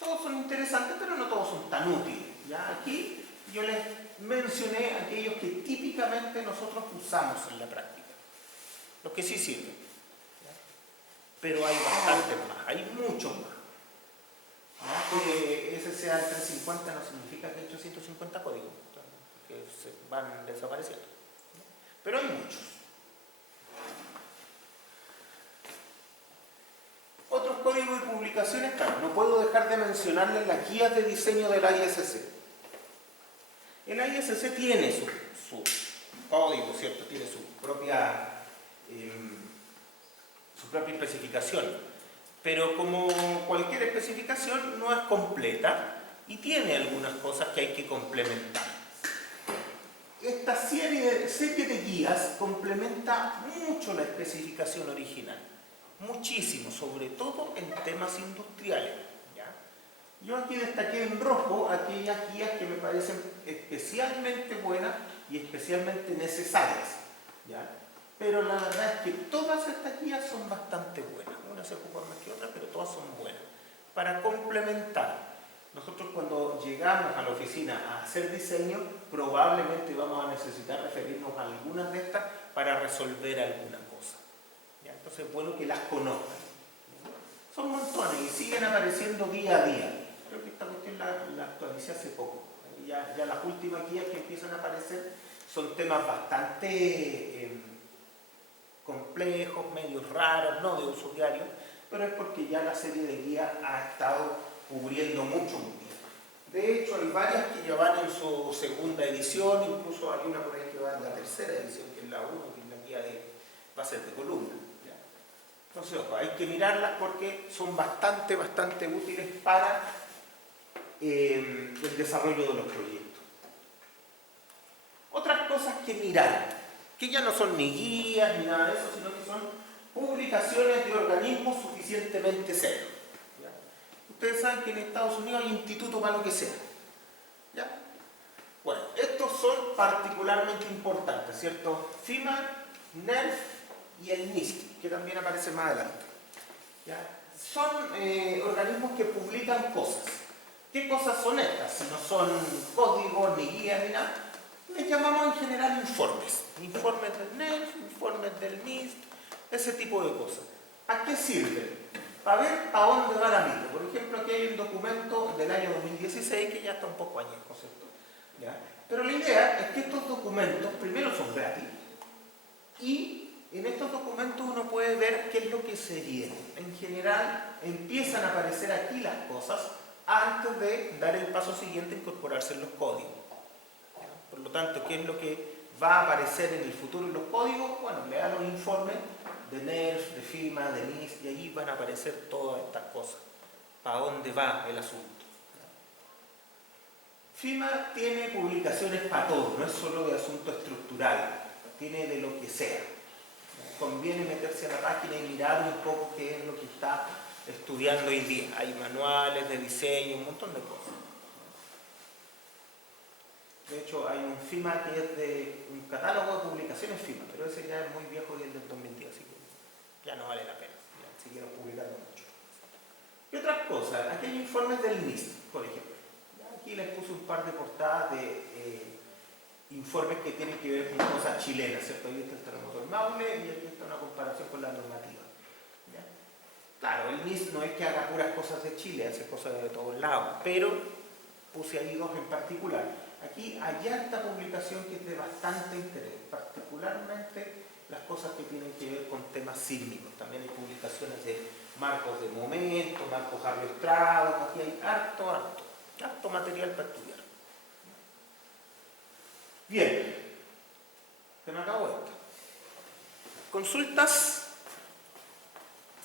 Todos son interesantes, pero no todos son tan útiles, ¿ya? Aquí yo les mencioné aquellos que típicamente nosotros usamos en la práctica, los que sí sirven, ¿ya? Pero hay bastantes más, hay muchos más, ¿ya? Que ese sea el 350 no significa que hay 350 códigos, que se van desapareciendo, ¿ya? Pero hay muchos. Otros códigos y publicaciones, claro, no puedo dejar de mencionarles las guías de diseño del ISC. El ISC tiene su código, ¿cierto? Tiene su propia especificación, pero como cualquier especificación no es completa y tiene algunas cosas que hay que complementar. Esta serie de guías complementa mucho la especificación original. Muchísimo, sobre todo en temas industriales, ¿ya? Yo aquí destaqué en rojo aquellas guías que me parecen especialmente buenas y especialmente necesarias, ¿ya? Pero la verdad es que todas estas guías son bastante buenas. Unas se ocupan más que otras, pero todas son buenas. Para complementar, nosotros cuando llegamos a la oficina a hacer diseño, probablemente vamos a necesitar referirnos a algunas de estas para resolver alguna cosa. Entonces es bueno que las conozcan. Son montones y siguen apareciendo día a día. Creo que esta cuestión la actualicé hace poco. Ya las últimas guías que empiezan a aparecer son temas bastante complejos, medios raros, no de uso diario, pero es porque ya la serie de guías ha estado cubriendo mucho. De hecho, hay varias que ya van en su segunda edición, incluso hay una por ahí que va en la tercera edición, que es la 1, que es la guía de bases de columna. Entonces, ojo, hay que mirarlas porque son bastante útiles para el desarrollo de los proyectos. Otras cosas que mirar, que ya no son ni guías ni nada de eso, sino que son publicaciones de organismos suficientemente serios. ¿Ya? Ustedes saben que en Estados Unidos hay institutos para lo que sea. ¿Ya? Bueno, estos son particularmente importantes, ¿cierto? FEMA, NERF y el NIST, que también aparece más adelante. ¿Ya? Son organismos que publican cosas. ¿Qué cosas son estas? Si no son códigos, ni guías, ni nada, les llamamos en general informes. Informes del NERF, informes del NIST, ese tipo de cosas. ¿A qué sirven? Para ver a dónde va la micro. Por ejemplo, aquí hay un documento del año 2016 que ya está un poco añejo, ¿cierto? ¿Ya? Pero la idea es que estos documentos, primero, son gratis, y en estos documentos uno puede ver qué es lo que se viene. En general, empiezan a aparecer aquí las cosas antes de dar el paso siguiente a incorporarse en los códigos. Por lo tanto, ¿qué es lo que va a aparecer en el futuro en los códigos? Bueno, lean los informes de NERF, de FEMA, de NIST, y ahí van a aparecer todas estas cosas. ¿Para dónde va el asunto? FEMA tiene publicaciones para todo, no es solo de asunto estructural, tiene de lo que sea. Conviene meterse a la página y mirar un poco qué es lo que está estudiando hoy día. Hay manuales de diseño, un montón de cosas. De hecho, hay un FEMA que es de un catálogo de publicaciones FEMA, pero ese ya es muy viejo y es del 2010, así que ya no vale la pena, ya siguieron publicando mucho. ¿Qué otras cosas? Aquí hay informes del NIST, por ejemplo. Aquí les puse un par de portadas de informes que tienen que ver con cosas chilenas, ¿cierto? Ahí está el terremoto del Maule y aquí está una comparación con la normativa. ¿Ya? Claro, el NIST no es que haga puras cosas de Chile, hace cosas de todos lados, pero puse ahí dos en particular. Aquí hay esta publicación que es de bastante interés, particularmente las cosas que tienen que ver con temas sísmicos. También hay publicaciones de marcos de momento, marcos arrastrados, aquí hay harto material para estudiar. Bien, se me acabó esto. ¿Consultas?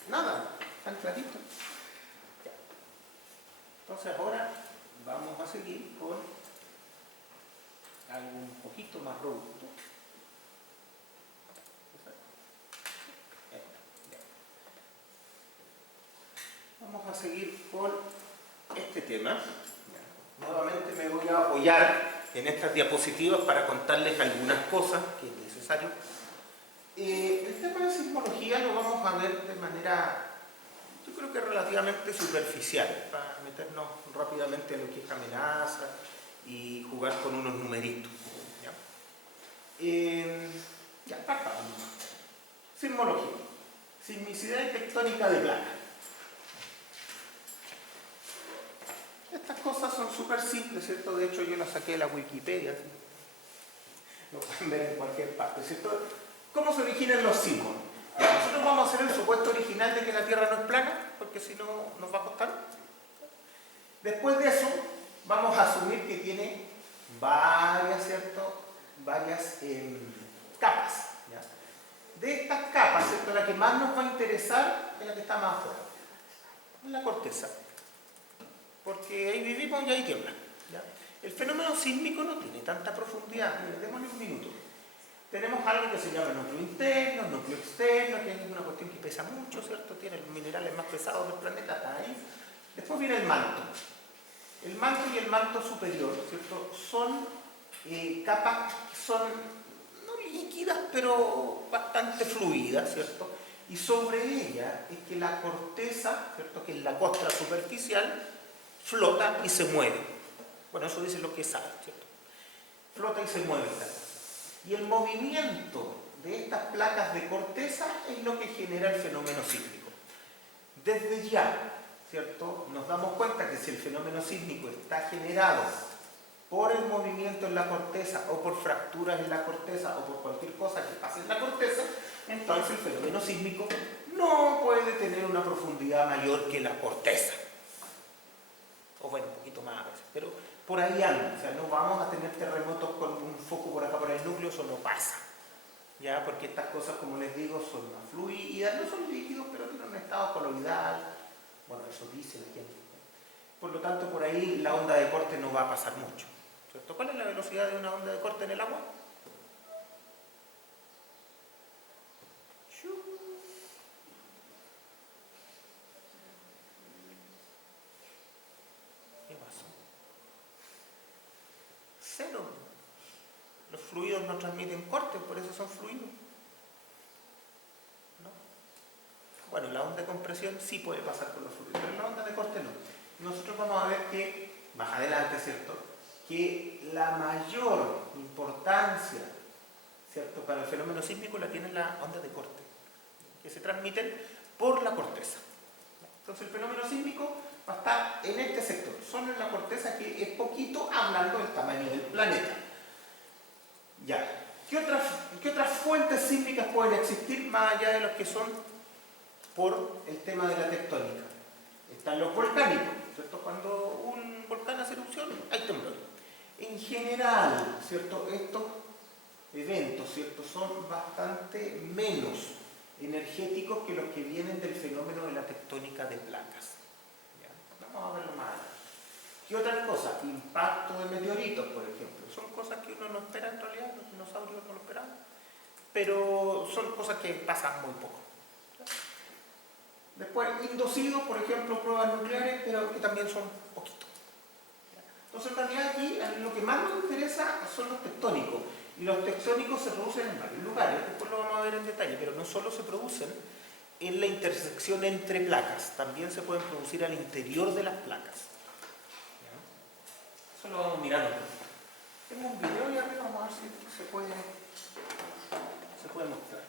Nada, tan clarito. Ya. Entonces ahora vamos a seguir con algo un poquito más robusto. Vamos a seguir con este tema. Nuevamente me voy a apoyar en estas diapositivas para contarles algunas cosas que es necesario. El tema de sismología lo vamos a ver de manera, yo creo que relativamente superficial, para meternos rápidamente a lo que es amenaza y jugar con unos numeritos. Ya, partamos. Sismología. Sismicidad y tectónica de placas. Estas cosas son súper simples, ¿cierto? De hecho, yo las saqué de la Wikipedia. ¿Sí? Lo pueden ver en cualquier parte, ¿cierto? ¿Cómo se originan los sismos? Nosotros vamos a hacer el supuesto original de que la Tierra no es plana, porque si no nos va a costar. Después de eso, vamos a asumir que tiene varias, ¿cierto? Varias capas. ¿Ya? De estas capas, ¿cierto? La que más nos va a interesar es la que está más afuera, la corteza. Porque ahí vivimos y ahí tiembla. ¿Ya? El fenómeno sísmico no tiene tanta profundidad. Mira, démosle un minuto. Tenemos algo que se llama núcleo interno, núcleo externo, que es una cuestión que pesa mucho, ¿cierto? Tiene los minerales más pesados del planeta, está ahí. Después viene el manto. El manto y el manto superior, ¿cierto? Son capas que son no líquidas, pero bastante fluidas, ¿cierto? Y sobre ella es que la corteza, ¿cierto? Que es la costra superficial, flota y se mueve. Bueno, eso dice lo que sabe, ¿cierto? Flota y se mueve. Y el movimiento de estas placas de corteza es lo que genera el fenómeno sísmico. Desde ya, ¿cierto? Nos damos cuenta que si el fenómeno sísmico está generado por el movimiento en la corteza o por fracturas en la corteza o por cualquier cosa que pase en la corteza, entonces el fenómeno sísmico no puede tener una profundidad mayor que la corteza. O bueno, un poquito más a veces, pero por ahí anda. O sea, no vamos a tener terremotos con un foco por acá por el núcleo, eso no pasa. ¿Ya? Porque estas cosas, como les digo, son más fluidas, no son líquidos, pero tienen un estado coloidal. Bueno, eso dice la gente. Por lo tanto, por ahí la onda de corte no va a pasar mucho. ¿Cierto? ¿Cuál es la velocidad de una onda de corte en el agua? ¿Qué pasó? Cero. Los fluidos no transmiten corte, por eso son fluidos. ¿No? Bueno, la onda de compresión sí puede pasar por los fluidos, pero la onda de corte no. Nosotros vamos a ver que, más adelante, ¿cierto?, que la mayor importancia, ¿cierto?, para el fenómeno sísmico la tienen las ondas de corte, que se transmiten por la corteza. Entonces el fenómeno sísmico va a estar en este sector, solo en la corteza, que es poquito hablando del tamaño del planeta. Ya. ¿Qué otras fuentes sísmicas pueden existir más allá de los que son por el tema de la tectónica? Están los volcánicos, ¿cierto? Cuando un volcán hace erupción, hay temblores. En general, ¿cierto?, estos eventos, ¿cierto?, son bastante menos energéticos que los que vienen del fenómeno de la tectónica de placas. ¿Ya? Vamos a verlo más adelante. ¿Qué otras cosas? Impacto de meteoritos, por ejemplo. Son cosas que uno no espera en realidad, los dinosaurios no lo esperaban, pero son cosas que pasan muy poco. Después, inducidos, por ejemplo, pruebas nucleares, pero que también son poquitos. Entonces, en realidad aquí lo que más nos interesa son los tectónicos. Y los tectónicos se producen en varios lugares, después lo vamos a ver en detalle, pero no solo se producen en la intersección entre placas, también se pueden producir al interior de las placas. ¿Ya? Eso lo vamos mirando. Tengo un video y arriba, vamos a ver si se puede mostrar.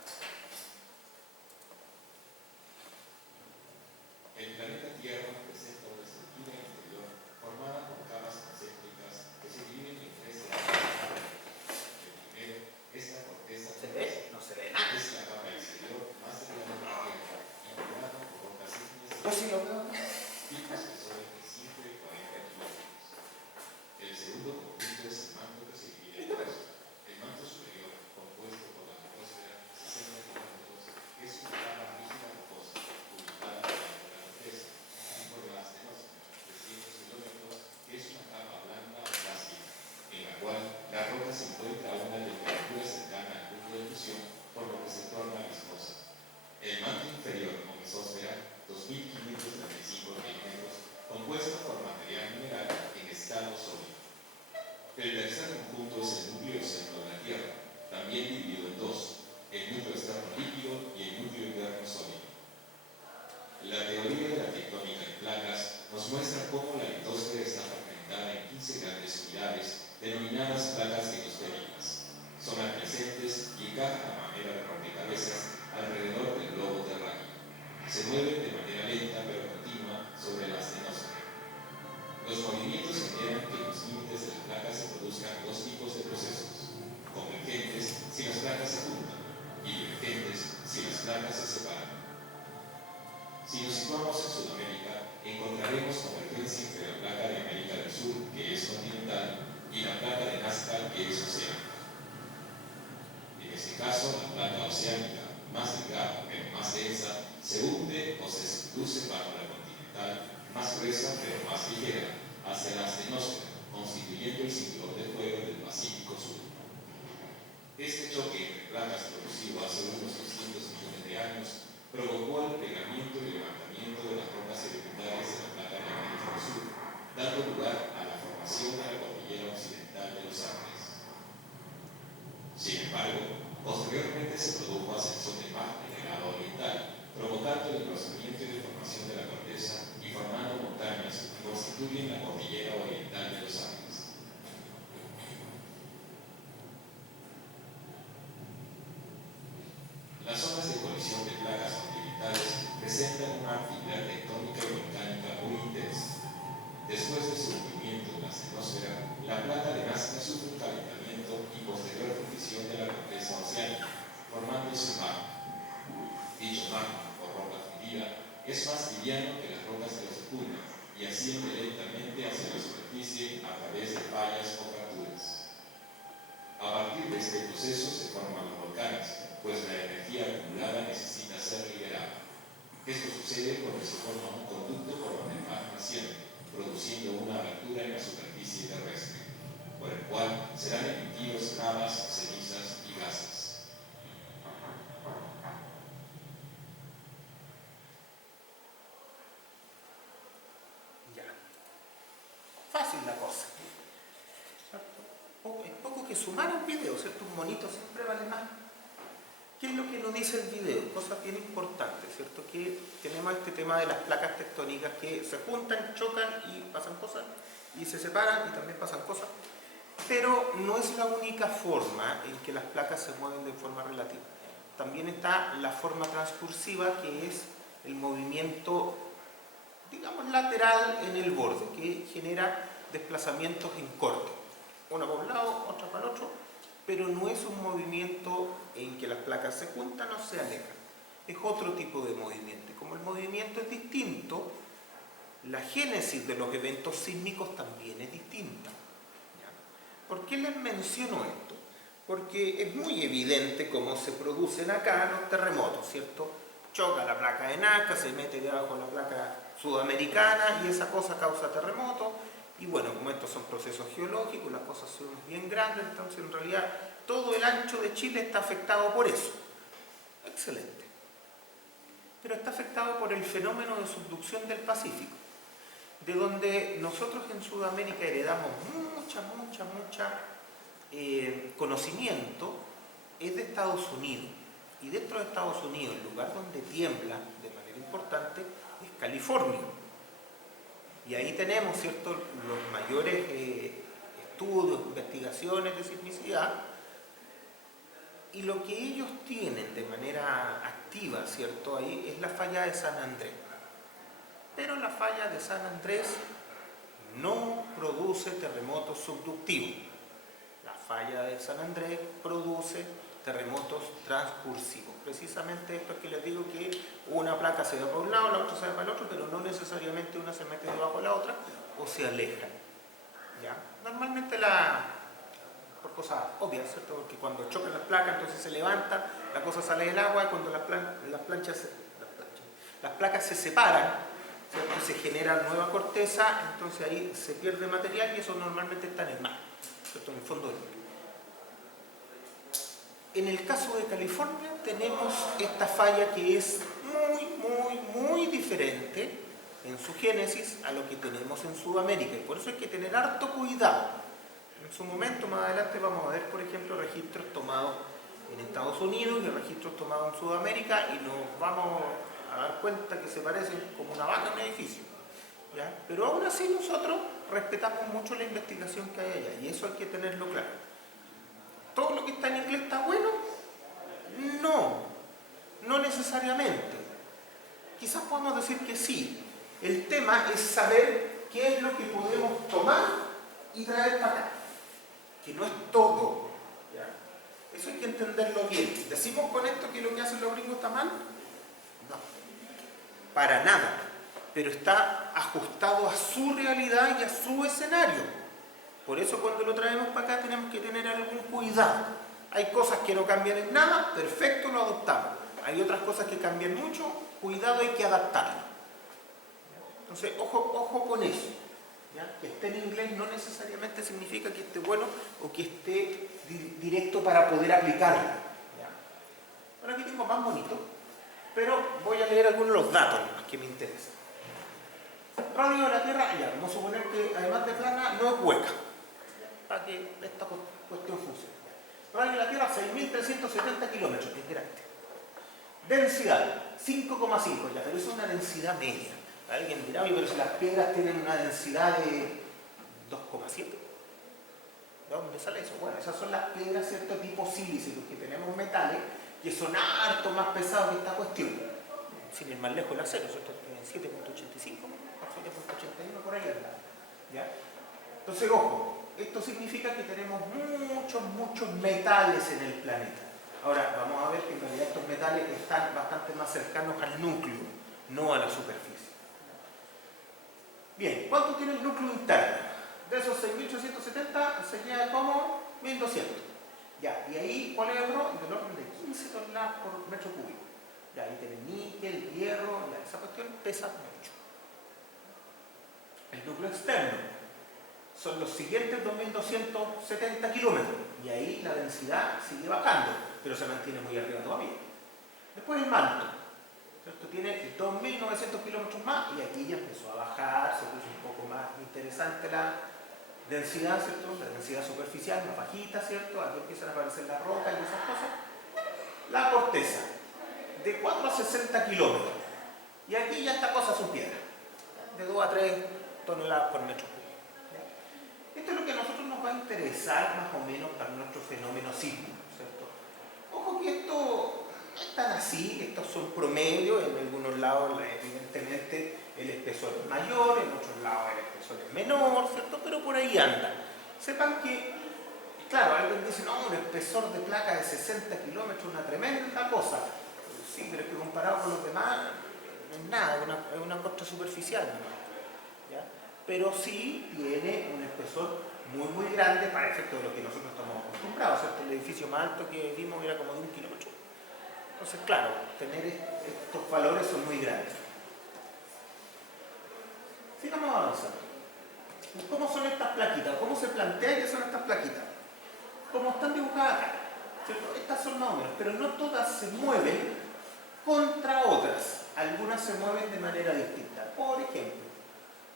El planeta Tierra presenta una estructura interior formada por capas concéntricas que se dividen en tres áreas. El primero es la corteza. ¿Se ve? No se ve nada. Es la capa exterior más delgada de la Tierra, integrada por rocas ígneas Yo sí lo veo. picos que son entre 5 y 40 kilómetros. El segundo conjunto es el manto que se divide en dos. El manto superior, compuesto por la troposfera, 60 kilómetros, es una capa rígida rocosa, ubicada debajo de la corteza, y por la astenosfera, 300 kilómetros, que es una capa blanda o plástica, en la cual la roca se encuentra a una temperatura cercana al punto de fusión, por lo que se torna viscosa. El manto inferior, o mesósfera, 2500 placas se separan. Si nos situamos en Sudamérica, encontraremos convergencia entre la placa de América del Sur, que es continental, y la placa de Nazca, que es oceánica. En este caso, la placa oceánica, más delgada pero más densa, se hunde o se seduce bajo la continental, más gruesa pero más ligera, hacia la astenosfera, constituyendo el cinturón de fuego del Pacífico Sur. Este choque entre placas producido hace unos 200 millones de años provocó el plegamiento y levantamiento de las rocas sedimentarias de la placa de América del Sur, dando lugar a la formación de la cordillera occidental de los Andes. Sin embargo, posteriormente se produjo ascensión de magma en el lado oriental, provocando el engrosamiento y deformación de la corteza y formando montañas que constituyen la cordillera oriental de los Andes. Las zonas de colisión de placas continentales presentan una actividad tectónica y volcánica muy intensa. Después de su hundimiento en la astenosfera, la placa de Nazca sufre un calentamiento y posterior fundición de la corteza oceánica, formándose magma. Dicho magma, o roca fundida, es más liviano que las rocas que lo circundan y asciende lentamente hacia la superficie a través de fallas o fracturas. A partir de este proceso se forman los volcanes, pues la energía acumulada necesita ser liberada. Esto sucede cuando se forma un conducto por donde el magma asciende, produciendo una abertura en la superficie terrestre, por el cual serán emitidos lavas, cenizas y gases. Ya. Fácil la cosa. Es poco que sumar un video, ¿cierto? Un monito siempre vale más. ¿Qué es lo que nos dice el video? Cosas bien importantes, ¿cierto? Que tenemos este tema de las placas tectónicas que se juntan, chocan y pasan cosas, y se separan y también pasan cosas, pero no es la única forma en que las placas se mueven de forma relativa. También está la forma transcursiva, que es el movimiento, digamos, lateral en el borde, que genera desplazamientos en corte, una por un lado, otra para el otro, pero no es un movimiento en que las placas se juntan o se alejan. Es otro tipo de movimiento. Y como el movimiento es distinto, la génesis de los eventos sísmicos también es distinta. ¿Ya? ¿Por qué les menciono esto? Porque es muy evidente cómo se producen acá los terremotos, ¿cierto? Choca la placa de Nazca, se mete debajo de la placa sudamericana y esa cosa causa terremotos. Y bueno, como estos son procesos geológicos, las cosas son bien grandes, entonces en realidad todo el ancho de Chile está afectado por eso. Excelente. Pero está afectado por el fenómeno de subducción del Pacífico, de donde nosotros en Sudamérica heredamos mucha conocimiento, es de Estados Unidos. Y dentro de Estados Unidos, el lugar donde tiembla de manera importante es California. Y ahí tenemos, ¿cierto?, los mayores estudios, investigaciones de sismicidad, y lo que ellos tienen de manera activa, ¿cierto?, ahí es la falla de San Andrés. Pero la falla de San Andrés no produce terremotos subductivos. La falla de San Andrés produce terremotos transcursivos. Precisamente esto es que les digo, que una placa se va para un lado, la otra se va para el otro, pero no necesariamente una se mete debajo de la otra o se alejan. ¿Ya? Normalmente por cosas obvias, ¿cierto? Porque cuando chocan las placas, entonces se levanta, la cosa sale del agua, y cuando las placas se separan, ¿cierto?, se genera nueva corteza, entonces ahí se pierde material y eso normalmente está en el mar, ¿cierto?, en el fondo del mar. En el caso de California tenemos esta falla que es muy diferente en su génesis a lo que tenemos en Sudamérica, y por eso hay que tener harto cuidado. En su momento, más adelante, vamos a ver, por ejemplo, registros tomados en Estados Unidos y registros tomados en Sudamérica, y nos vamos a dar cuenta que se parecen como una vaca en un edificio, ¿ya? Pero aún así nosotros respetamos mucho la investigación que hay allá, y eso hay que tenerlo claro. ¿Todo lo que está en inglés está bueno? No necesariamente. Quizás podamos decir que sí. El tema es saber qué es lo que podemos tomar y traer para acá. Que no es todo, ¿ya? Eso hay que entenderlo bien. ¿Decimos con esto que lo que hacen los gringos está mal? No, para nada. Pero está ajustado a su realidad y a su escenario. Por eso cuando lo traemos para acá tenemos que tener algún cuidado. Hay cosas que no cambian en nada, perfecto, lo adoptamos. Hay otras cosas que cambian mucho, cuidado, hay que adaptarlo. Entonces, ojo con eso. ¿Ya? Que esté en inglés no necesariamente significa que esté bueno o que esté directo para poder aplicarlo. ¿Ya? Ahora aquí tengo más bonito, pero voy a leer algunos de los datos que me interesan. Radio de la Tierra, ya, vamos a suponer que además de plana no es hueca, para que esta cuestión funcione. Radio de la Tierra, 6.370 kilómetros, es grande. Densidad, 5,5, ya, pero eso es una densidad media. Alguien dirá, oye, pero si las piedras tienen una densidad de 2,7. ¿De dónde sale eso? Bueno, esas son las piedras, cierto tipo sílice, que tenemos metales que son harto más pesados que esta cuestión. Sin ir más lejos el acero, ¿cierto? 7,85, 7,81 por ahí anda. ¿Ya? Entonces, ojo, esto significa que tenemos muchos metales en el planeta. Ahora, vamos a ver que en realidad estos metales están bastante más cercanos al núcleo, no a la superficie. Bien, ¿cuánto tiene el núcleo interno? De esos 6.870 sería como 1.200. Ya, y ahí, ¿cuál es el otro? Del orden de 15 toneladas por metro cúbico. Ya, ahí tiene níquel, hierro, ya, esa cuestión pesa mucho. El núcleo externo son los siguientes 2.270 kilómetros. Y ahí la densidad sigue bajando, pero se mantiene muy arriba todavía. Después el manto. Esto tiene 2.900 kilómetros más y aquí ya empezó a bajar, se puso un poco más interesante la densidad, ¿cierto? La densidad superficial, más bajita, ¿cierto? Aquí empiezan a aparecer las rocas y esas cosas. La corteza, de 4 a 60 kilómetros. Y aquí ya esta cosa es un piedra, de 2 a 3 toneladas por metro cúbico. Esto es lo que a nosotros nos va a interesar más o menos para nuestro fenómeno sísmico, ¿cierto? Ojo que esto no es tan así, estos son promedios, en algunos lados evidentemente el espesor es mayor, en otros lados el espesor es menor, ¿cierto? Pero por ahí anda. Sepan que, claro, alguien dice, no, un espesor de placa de 60 kilómetros, una tremenda cosa. Sí, pero es que comparado con los demás, no es nada, es una cosa superficial, ¿no? ¿Ya? Pero sí tiene un espesor muy grande para efecto de lo que nosotros estamos acostumbrados, ¿cierto? El edificio más alto que vimos era como de 1 kilómetro. Entonces, claro, tener estos valores son muy grandes. Sigamos avanzando. ¿Cómo son estas plaquitas? ¿Cómo se plantea que son estas plaquitas? Como están dibujadas acá, ¿cierto? Estas son más o menos, pero no todas se mueven contra otras. Algunas se mueven de manera distinta. Por ejemplo,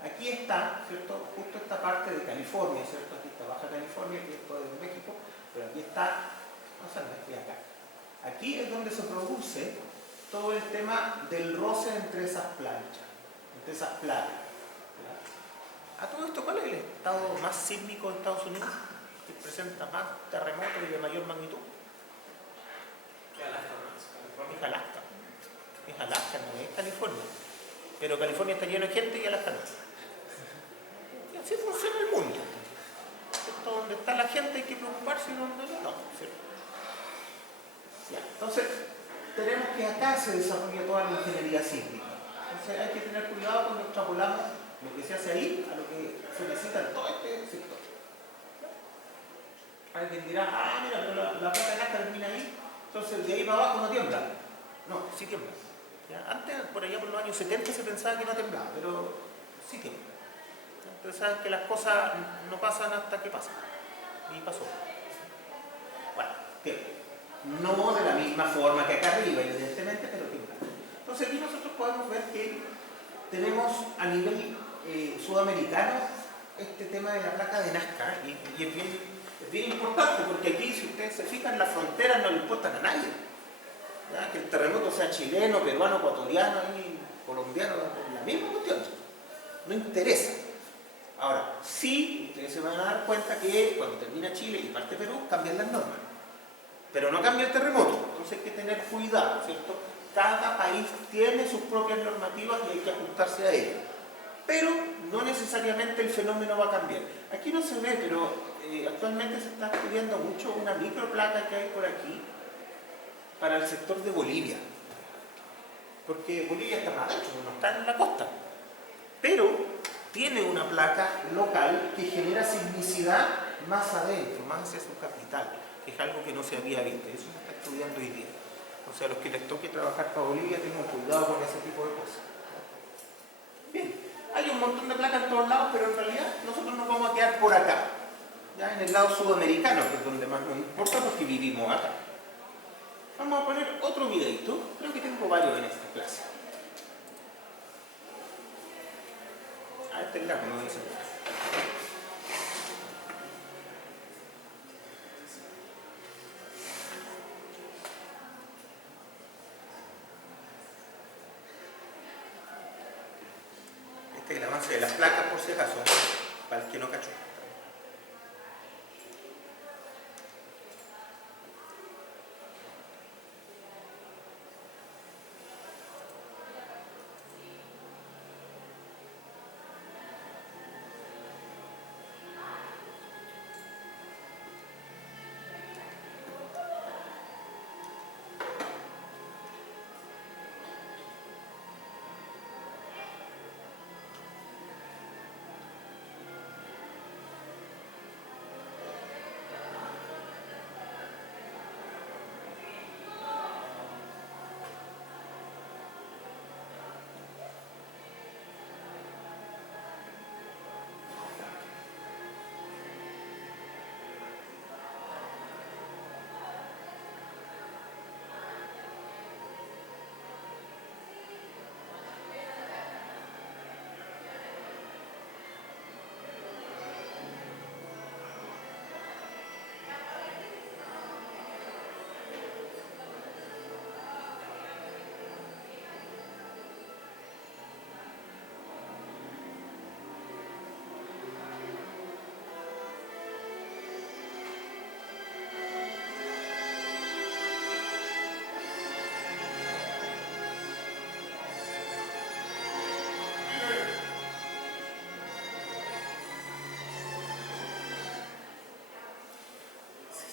aquí está, ¿cierto? Justo esta parte de California, ¿cierto? Aquí está Baja California, aquí está de México, pero aquí está, vamos a ver, aquí acá. Aquí es donde se produce todo el tema del roce entre esas planchas, entre esas placas. A todo esto, ¿cuál es el estado más sísmico de Estados Unidos? Que presenta más terremotos y de mayor magnitud. Es Alaska. Es Alaska, no es California. Pero California está lleno de gente y Alaska no. Y así funciona el mundo. Esto, donde está la gente hay que preocuparse y donde no, ¿cierto? Ya, entonces, tenemos que acá se desarrolla toda la ingeniería sísmica. Entonces hay que tener cuidado cuando extrapolamos lo que se hace ahí a lo que se necesita en todo este sector. Alguien dirá, ah, mira, pero la placa de Nazca termina ahí, entonces de ahí para abajo no tiembla. No, sí tiembla. ¿Ya? Antes, por allá por los años 70 se pensaba que no temblaba, pero sí tiembla. Entonces saben que las cosas no pasan hasta que pasan. Y pasó. Bueno, tiembla. No de la misma forma que acá arriba, evidentemente, pero tiembla. Entonces aquí nosotros podemos ver que tenemos a nivel sudamericano este tema de la placa de Nazca y es bien importante porque aquí, si ustedes se fijan, las fronteras no le importan a nadie. ¿Ya? Que el terremoto sea chileno, peruano, ecuatoriano, colombiano, la misma cuestión. No interesa. Ahora, sí, ustedes se van a dar cuenta que cuando termina Chile y parte Perú, cambian las normas. Pero no cambia el terremoto, entonces hay que tener cuidado, ¿cierto? Cada país tiene sus propias normativas y hay que ajustarse a ellas. Pero no necesariamente el fenómeno va a cambiar. Aquí no se ve, pero actualmente se está estudiando mucho una microplaca que hay por aquí para el sector de Bolivia. Porque Bolivia está más adentro, no está en la costa. Pero tiene una placa local que genera sismicidad más adentro, más hacia su capital, que es algo que no se había visto. Eso se está estudiando hoy día. O sea, a los que les toque trabajar para Bolivia tengan cuidado con ese tipo de cosas. Bien, hay un montón de placas en todos lados, pero en realidad nosotros nos vamos a quedar por acá, ya en el lado sudamericano, que es donde más nos importa porque vivimos acá. Vamos a poner otro videito, creo que tengo varios en esta clase. Este es largo, no dice. Este es el avance de las placas, por si acaso, para el que no cachó.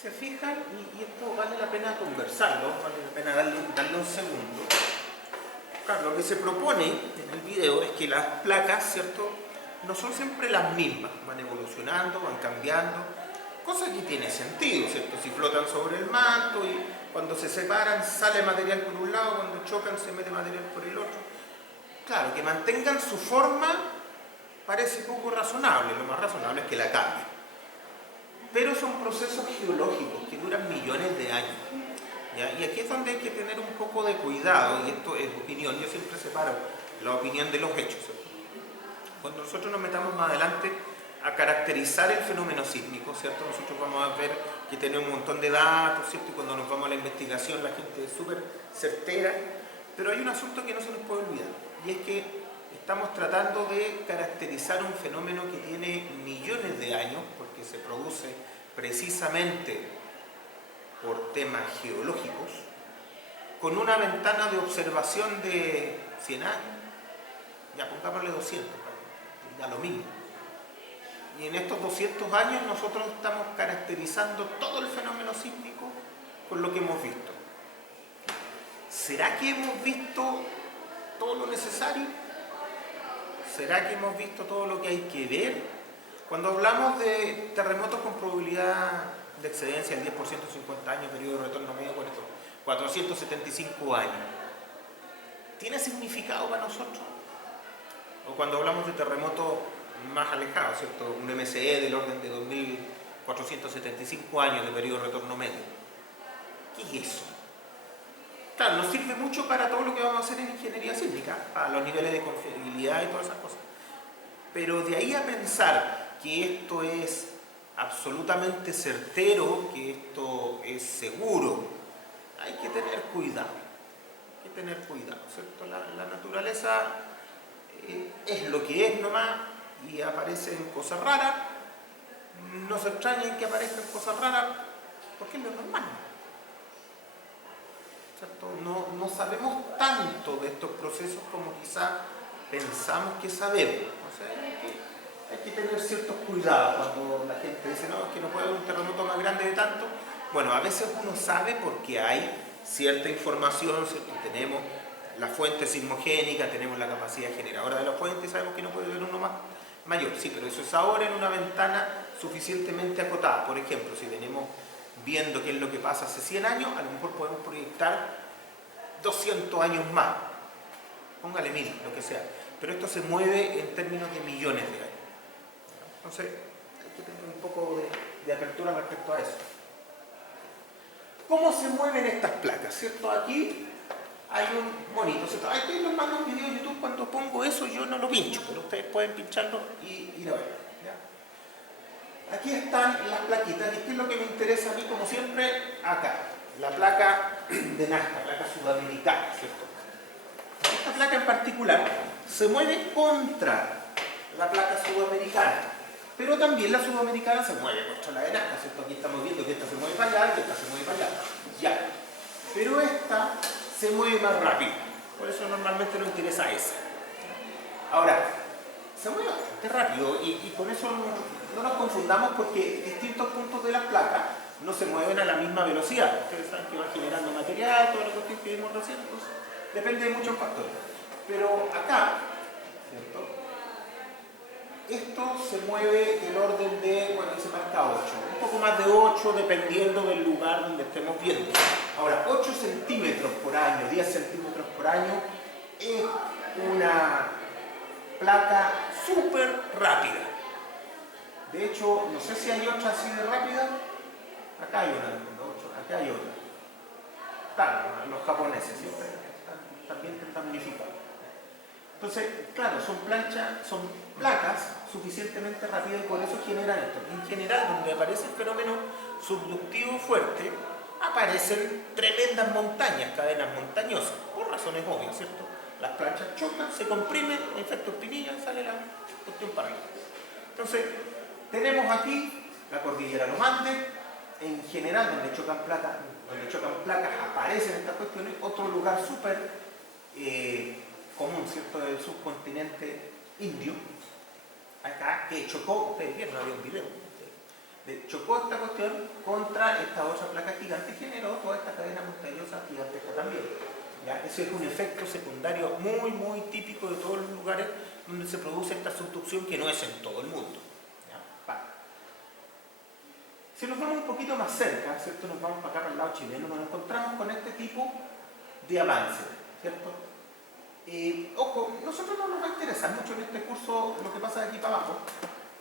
Se fijan, y esto vale la pena conversarlo, vale la pena darle un segundo. Claro, lo que se propone en el video es que las placas, ¿cierto?, no son siempre las mismas, van evolucionando, van cambiando, cosa que tiene sentido, ¿cierto? Si flotan sobre el manto y cuando se separan sale material por un lado, cuando chocan se mete material por el otro. Claro, que mantengan su forma parece poco razonable, lo más razonable es que la cambien. Pero son procesos geológicos que duran millones de años, ¿ya? Y aquí es donde hay que tener un poco de cuidado, y esto es opinión, yo siempre separo la opinión de los hechos, ¿cierto? Cuando nosotros nos metamos más adelante a caracterizar el fenómeno sísmico, ¿cierto? Nosotros vamos a ver que tiene un montón de datos, ¿cierto? Y cuando nos vamos a la investigación la gente es súper certera, pero hay un asunto que no se nos puede olvidar, y es que estamos tratando de caracterizar un fenómeno que tiene millones de años, porque se produce precisamente por temas geológicos, con una ventana de observación de 100 años, ya pongámosle 200, ya lo mismo. Y en estos 200 años nosotros estamos caracterizando todo el fenómeno sísmico con lo que hemos visto. ¿Será que hemos visto todo lo necesario? ¿Será que hemos visto todo lo que hay que ver? Cuando hablamos de terremotos con probabilidad de excedencia del 10%, 50 años, periodo de retorno medio, 475 años, ¿tiene significado para nosotros? O cuando hablamos de terremotos más alejados, ¿cierto? Un MCE del orden de 2475 años de periodo de retorno medio. ¿Qué es eso? Claro, nos sirve mucho para todo lo que vamos a hacer en ingeniería sísmica, para los niveles de confiabilidad y todas esas cosas. Pero de ahí a pensar que esto es absolutamente certero, que esto es seguro, hay que tener cuidado. Hay que tener cuidado, ¿cierto? La naturaleza es lo que es nomás y aparecen cosas raras. No se extrañen que aparezcan cosas raras porque es lo normal. ¿Cierto? No sabemos tanto de estos procesos como quizá pensamos que sabemos. O sea, hay que hay que tener ciertos cuidados cuando la gente dice, no, es que no puede haber un terremoto más grande de tanto. Bueno, a veces uno sabe porque hay cierta información, ¿cierto? Tenemos la fuente sismogénica, tenemos la capacidad generadora de la fuente y sabemos que no puede haber uno más mayor. Sí, pero eso es ahora en una ventana suficientemente acotada. Por ejemplo, si tenemos viendo qué es lo que pasa hace 100 años, a lo mejor podemos proyectar 200 años más. Póngale 1000, lo que sea. Pero esto se mueve en términos de millones de años. Entonces, hay que tener un poco de apertura respecto a eso. ¿Cómo se mueven estas placas? ¿Cierto? Aquí hay un monito, ¿cierto? Aquí les mando un video de YouTube, cuando pongo eso yo no lo pincho, pero ustedes pueden pincharlo y lo ven. ¿Ya? Aquí están las plaquitas, y ¿qué es lo que me interesa a mí? Como siempre, acá. La placa de Nazca, placa sudamericana, ¿cierto? Esta placa en particular se mueve contra la placa sudamericana, pero también la sudamericana se mueve contra la de Nazca, ¿cierto? Aquí estamos viendo que esta se mueve para allá y que esta se mueve para allá. Ya. Pero esta se mueve más rápido, por eso normalmente nos interesa esa. Ahora, se mueve bastante rápido y con eso no nos confundamos, porque distintos puntos de la placa no se mueven a la misma velocidad. Ustedes saben que va generando material, todo lo que vimos recién, entonces depende de muchos factores. Pero acá, ¿cierto? Esto se mueve del orden de, bueno, ahí se marca 8, un poco más de 8 dependiendo del lugar donde estemos viendo. Ahora, 8 centímetros por año, 10 centímetros por año, es una placa súper rápida. De hecho, no sé si hay otra así de rápida. Acá hay una de 8, acá hay otra. Están los japoneses, siempre también están unificados. Entonces, claro, son placas suficientemente rápidas y por eso generan esto. En general, donde aparece el fenómeno subductivo fuerte, aparecen tremendas montañas, cadenas montañosas, por razones obvias, ¿cierto? Las planchas chocan, se comprimen, efecto espinilla, sale la cuestión para arriba. Entonces, tenemos aquí la cordillera de los Andes. En general, donde chocan placas aparecen estas cuestiones. Otro lugar súper común, ¿cierto?, del subcontinente indio, acá, que chocó, ustedes vieron, había un video, chocó esta cuestión contra esta otra placa gigante y generó toda esta cadena montañosa gigantesca también. ¿Ya? Ese es un efecto secundario muy, muy típico de todos los lugares donde se produce esta subducción, que no es en todo el mundo. ¿Ya? Vale. Si nos vamos un poquito más cerca, ¿cierto?, nos vamos para acá, para el lado chileno, nos encontramos con este tipo de avance, ¿cierto? Ojo, nosotros no nos va a interesar mucho en este curso lo que pasa de aquí para abajo.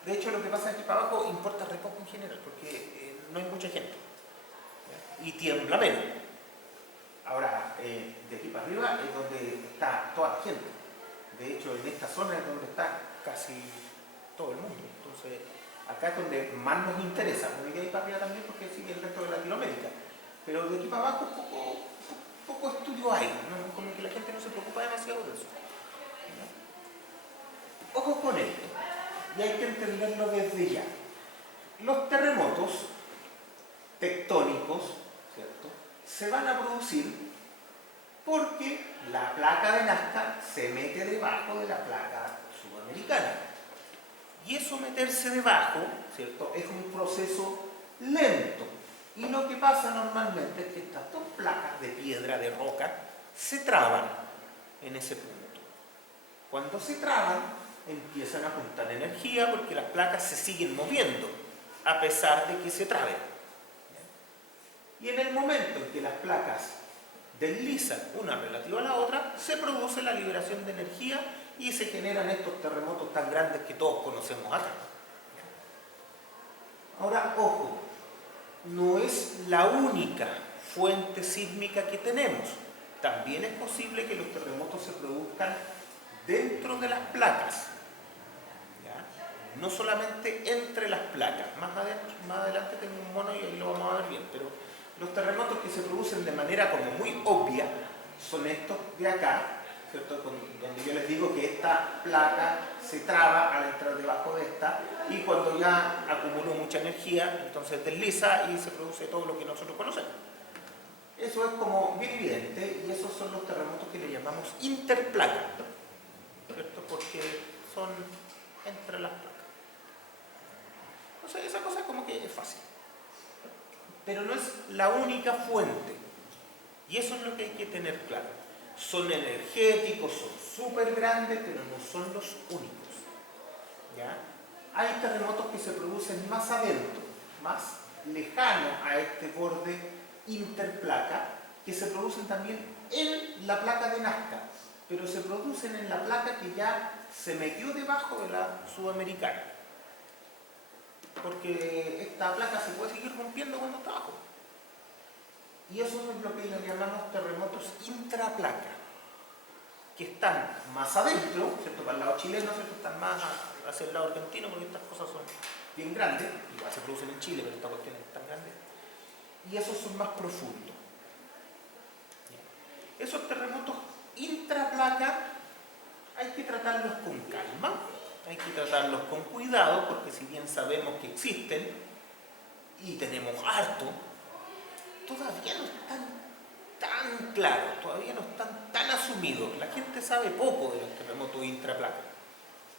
De hecho, lo que pasa de aquí para abajo importa re poco en general, porque no hay mucha gente, ¿ya? Y tiembla menos. Ahora, de aquí para arriba es donde está toda la gente. De hecho, en esta zona es donde está casi todo el mundo. Entonces, acá es donde más nos interesa. No de ahí para arriba también, porque sigue el resto de Latinoamérica. Pero de aquí para abajo poco estudio hay, ¿no? Como que la gente no se preocupa demasiado de eso. ¿No? Ojo con esto, y hay que entenderlo desde ya. Los terremotos tectónicos, ¿cierto?, se van a producir porque la placa de Nazca se mete debajo de la placa sudamericana. Y eso meterse debajo, ¿cierto?, es un proceso lento. Y lo que pasa normalmente es que estas dos placas de piedra, de roca, se traban en ese punto. Cuando se traban, empiezan a juntar energía porque las placas se siguen moviendo, a pesar de que se traben. Y en el momento en que las placas deslizan una relativa a la otra, se produce la liberación de energía y se generan estos terremotos tan grandes que todos conocemos acá. Ahora, ojo, no es la única fuente sísmica que tenemos. También es posible que los terremotos se produzcan dentro de las placas, ¿ya? No solamente entre las placas. Más adelante tengo un mono y ahí lo vamos a ver bien, pero los terremotos que se producen de manera como muy obvia son estos de acá, ¿cierto?, donde yo les digo que esta placa se traba al entrar debajo de esta, y cuando ya acumuló mucha energía, entonces desliza y se produce todo lo que nosotros conocemos. Eso es como bien evidente, y esos son los terremotos que le llamamos interplaca, ¿cierto?, porque son entre las placas. Entonces esa cosa como que es fácil. Pero no es la única fuente. Y eso es lo que hay que tener claro. Son energéticos, son súper grandes, pero no son los únicos. ¿Ya? Hay terremotos que se producen más adentro, más lejano a este borde interplaca, que se producen también en la placa de Nazca, pero se producen en la placa que ya se metió debajo de la sudamericana. Porque esta placa se puede seguir rompiendo cuando está abajo. Y eso es lo que le llamamos terremotos intraplaca, que están más adentro, ¿cierto? Para el lado chileno, ¿cierto? Están más hacia el lado argentino, porque estas cosas son bien grandes, igual se producen en Chile, pero esta cuestión es tan grande. Y esos son más profundos. Esos terremotos intraplaca hay que tratarlos con calma, hay que tratarlos con cuidado, porque si bien sabemos que existen y tenemos harto, todavía no están tan claros, todavía no están tan asumidos. La gente sabe poco de los terremotos intraplaca.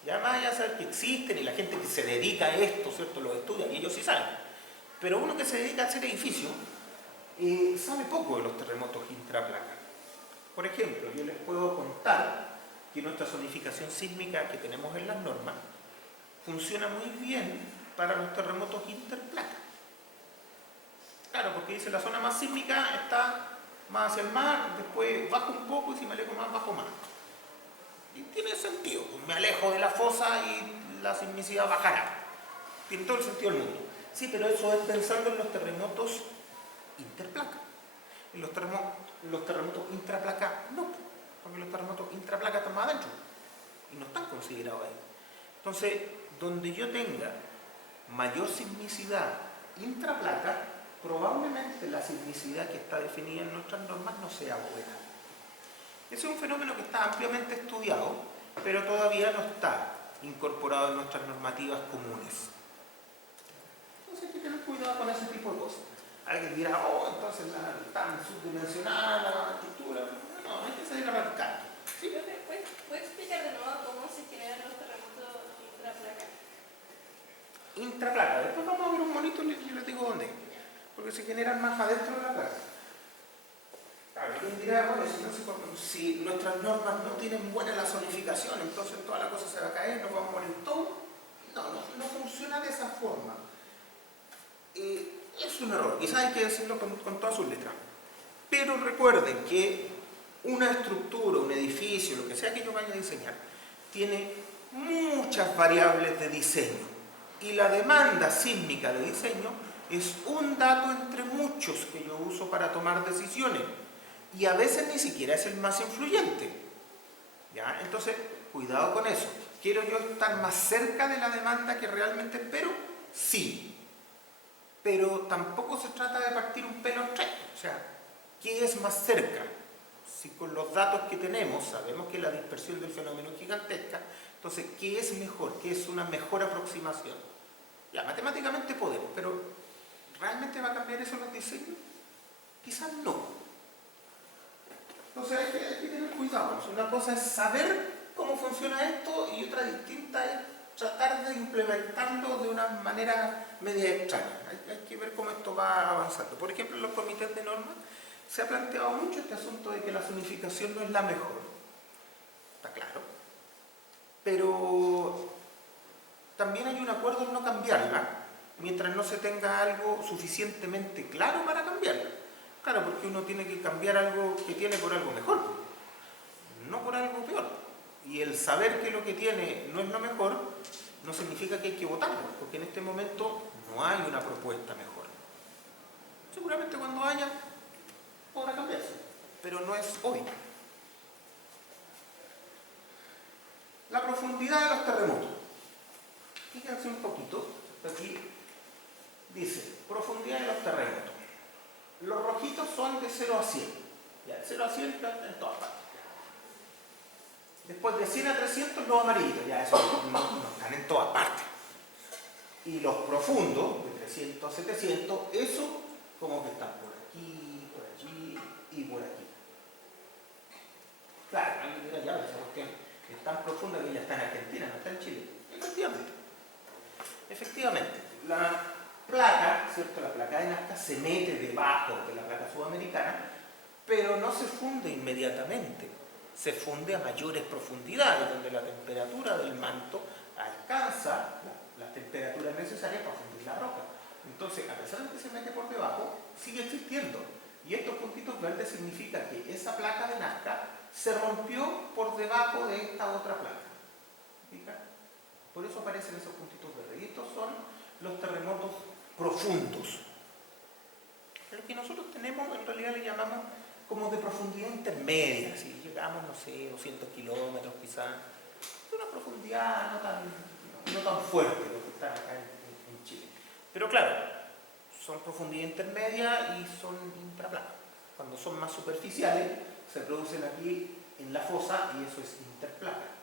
Ya más allá de saber que existen y la gente que se dedica a esto, ¿cierto? Los estudia y ellos sí saben. Pero uno que se dedica a hacer edificios sabe poco de los terremotos intraplaca. Por ejemplo, yo les puedo contar que nuestra zonificación sísmica que tenemos en las normas funciona muy bien para los terremotos interplaca. Claro, porque dice la zona más sísmica está más hacia el mar, después bajo un poco y si me alejo más, bajo más. Y tiene sentido, me alejo de la fosa y la sismicidad bajará. Tiene todo el sentido del mundo. Sí, pero eso es pensando en los terremotos interplaca. En los terremotos intraplaca no, porque los terremotos intraplaca están más adentro y no están considerados ahí. Entonces, donde yo tenga mayor sismicidad intraplaca, probablemente la sismicidad que está definida en nuestras normas no sea buena. Ese es un fenómeno que está ampliamente estudiado, pero todavía no está incorporado en nuestras normativas comunes. Entonces hay que tener cuidado con ese tipo de cosas. Alguien dirá, oh, entonces tan subdimensionada la estructura. No, hay que salir arrancando. ¿Sí? ¿Puede explicar de nuevo cómo se generan los terremotos intraplaca? Intraplaca. Después vamos a ver un monito y yo les digo dónde. Porque se generan más adentro de la placa. Claro, alguien dirá, bueno, si nuestras normas no tienen buena la zonificación, entonces toda la cosa se va a caer, nos vamos a morir todos. No funciona de esa forma. Es un error, quizás hay que decirlo con todas sus letras. Pero recuerden que una estructura, un edificio, lo que sea que yo vaya a diseñar, tiene muchas variables de diseño. Y la demanda sísmica de diseño es un dato entre muchos que yo uso para tomar decisiones. Y a veces ni siquiera es el más influyente. ¿Ya? Entonces, cuidado con eso. ¿Quiero yo estar más cerca de la demanda que realmente espero? Sí. Pero tampoco se trata de partir un pelo en tres. O sea, ¿qué es más cerca? Si con los datos que tenemos sabemos que la dispersión del fenómeno es gigantesca, entonces, ¿qué es mejor? ¿Qué es una mejor aproximación? Ya, matemáticamente podemos, pero ¿realmente va a cambiar eso los diseños? Quizás no. Entonces hay que tener cuidado. Una cosa es saber cómo funciona esto y otra distinta es tratar de implementarlo de una manera media extraña. Hay que ver cómo esto va avanzando. Por ejemplo, en los comités de normas se ha planteado mucho este asunto de que la zonificación no es la mejor. Está claro. Pero también hay un acuerdo en no cambiarla mientras no se tenga algo suficientemente claro para cambiarla. Claro, porque uno tiene que cambiar algo que tiene por algo mejor, no por algo peor. Y el saber que lo que tiene no es lo mejor, no significa que hay que votarlo, porque en este momento no hay una propuesta mejor. Seguramente cuando haya, podrá cambiarse, pero no es hoy. La profundidad de los terremotos. Fíjense un poquito, aquí dice, profundidad de los terremotos. Los rojitos son de 0 a 100. Ya, 0 a 100 están en todas partes. Después de 100 a 300 los amarillitos, ya eso no están en todas partes. Y los profundos, de 300 a 700, eso como que están por aquí, por allí y por aquí. Claro, alguien dirá, ya, esa cuestión es tan profunda que ya está en Argentina, no está en Chile. Efectivamente. Efectivamente, la placa, ¿cierto? La placa de Nazca se mete debajo de la placa sudamericana, pero no se funde inmediatamente, se funde a mayores profundidades, donde la temperatura del manto alcanza las temperaturas necesarias para fundir la roca. Entonces, a pesar de que se mete por debajo, sigue existiendo. Y estos puntitos verdes significa que esa placa de Nazca se rompió por debajo de esta otra placa. ¿Fija? Por eso aparecen esos puntitos verdes. Y estos son los terremotos profundos. Lo que nosotros tenemos, en realidad le llamamos como de profundidad intermedia. Si llegamos, no sé, 200 kilómetros quizás. Es una profundidad no tan fuerte lo que está acá en Chile. Pero claro, son profundidad intermedia y son intraplanas. Cuando son más superficiales, se producen aquí en la fosa y eso es interplaca.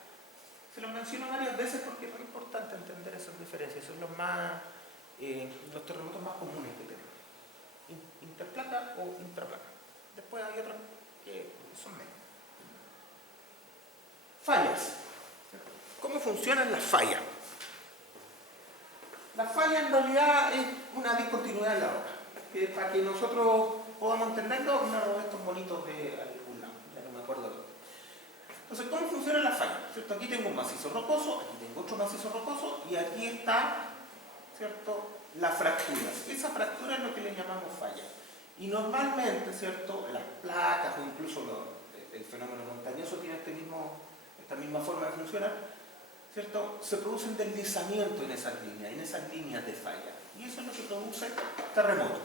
Se los menciono varias veces porque es muy importante entender esas diferencias. Son los terremotos más comunes que tenemos. Interplaca o intraplaca. Después hay otros que son menos. Fallas. ¿Cómo funcionan las fallas? La falla en realidad es una discontinuidad en la roca. Para que nosotros podamos entenderlo, me robé estos bonitos de algún lado, ya no me acuerdo. Entonces, ¿cómo funciona la falla? ¿Cierto? Aquí tengo un macizo rocoso, aquí tengo otro macizo rocoso y aquí está, ¿cierto?, la fractura. Esa fractura es lo que le llamamos falla. Y normalmente, ¿cierto?, las placas o incluso el fenómeno montañoso tiene esta misma forma de funcionar, ¿cierto? Se produce un deslizamiento en esas líneas de falla. Y eso es lo que produce terremotos.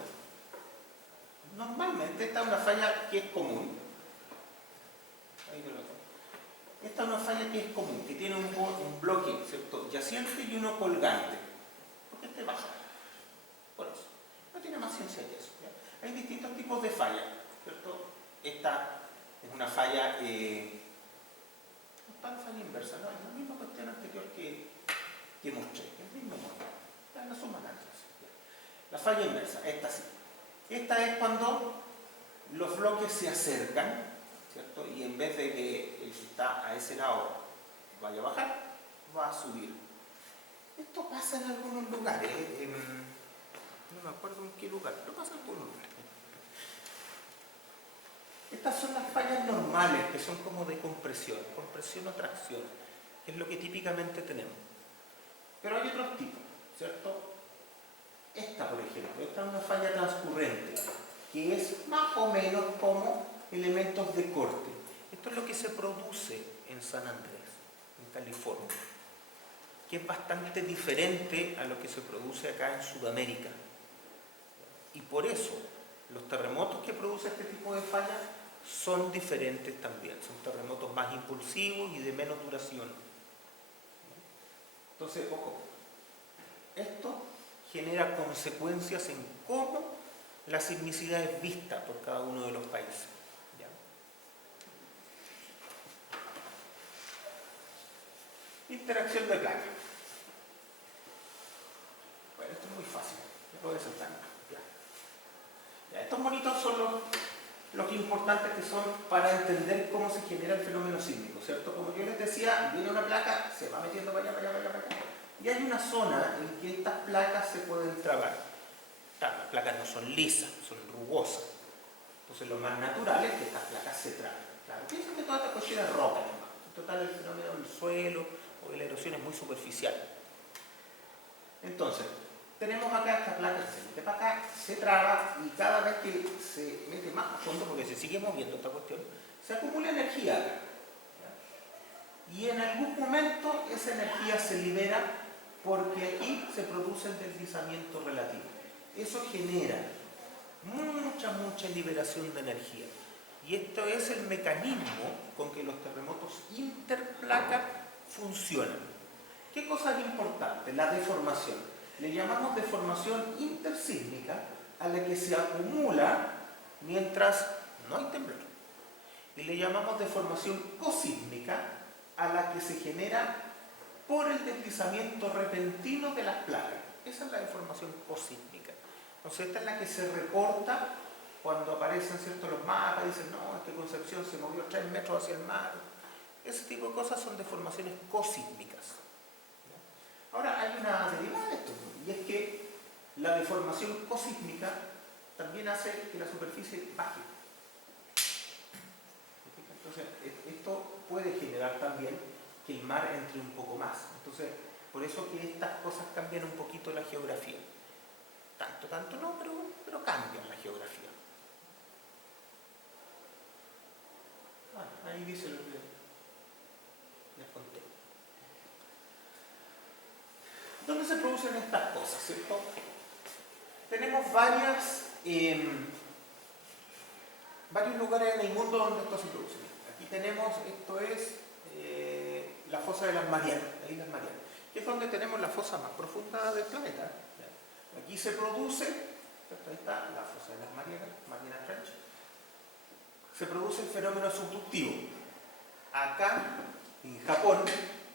Normalmente esta es una falla que es común. Esta es una falla que es común, que tiene un bloque, ¿cierto?, yaciente y uno colgante. Porque este baja. Por eso. No tiene más ciencia que eso. ¿Ya? Hay distintos tipos de falla, ¿cierto? Esta es una falla... no es falla inversa, no, es la misma cuestión anterior que mostré, el mismo modelo, no son más grandes. La falla inversa, esta sí. Esta es cuando los bloques se acercan, ¿cierto? Y en vez de que el que está a ese lado vaya a bajar, va a subir. Esto pasa en algunos lugares, no me acuerdo en qué lugar, pero pasa en algunos lugares. Estas son las fallas normales, que son como de compresión o tracción, que es lo que típicamente tenemos. Pero hay otros tipos, ¿cierto? Esta, por ejemplo, esta es una falla transcurrente, que es más o menos como elementos de corte. Esto es lo que se produce en San Andrés, en California, que es bastante diferente a lo que se produce acá en Sudamérica. Y por eso, los terremotos que produce este tipo de fallas son diferentes también, son terremotos más impulsivos y de menos duración. Entonces, ojo, esto genera consecuencias en cómo la sismicidad es vista por cada uno de los países. ¿Ya? Interacción de placas. Bueno, esto es muy fácil, me puedo sentar. Ya, estos monitos son los importantes que son para entender cómo se genera el fenómeno sísmico, ¿cierto? Como yo les decía, viene una placa, se va metiendo para allá, para acá. Y hay una zona en que estas placas se pueden trabar. Claro, las placas no son lisas, son rugosas. Entonces lo más natural es que estas placas se traben. Claro, piensen que toda esta cuestión es roca, ¿no? En total el fenómeno del suelo o de la erosión es muy superficial. Entonces, tenemos acá esta placa que se mete para acá, se traba y cada vez que se mete más a fondo, porque se sigue moviendo esta cuestión, se acumula energía acá. Y en algún momento esa energía se libera porque aquí se produce el deslizamiento relativo. Eso genera mucha liberación de energía. Y esto es el mecanismo con que los terremotos interplaca funcionan. ¿Qué cosa es importante? La deformación. Le llamamos deformación intersísmica a la que se acumula mientras no hay temblor. Y le llamamos deformación cosísmica a la que se genera por el deslizamiento repentino de las placas. Esa es la deformación cosísmica. Entonces esta es la que se reporta cuando aparecen, ¿cierto?, los mapas, dicen, no, es que Concepción se movió 3 metros hacia el mar. Ese tipo de cosas son deformaciones cosísmicas. Ahora hay una derivada de esto, y es que la deformación cosísmica también hace que la superficie baje. Entonces, esto puede generar también que el mar entre un poco más. Entonces, por eso que estas cosas cambian un poquito la geografía. Tanto no, pero cambian la geografía. Ahí dice lo que les conté. ¿Dónde se producen estas cosas, cierto? Tenemos varios lugares en el mundo donde esto se produce. Aquí tenemos, esto es la fosa de las Marianas, las Islas Marianas, que es donde tenemos la fosa más profunda del planeta. Aquí se produce, ahí está la fosa de las Marianas, Mariana Trench, se produce el fenómeno subductivo. Acá, en Japón,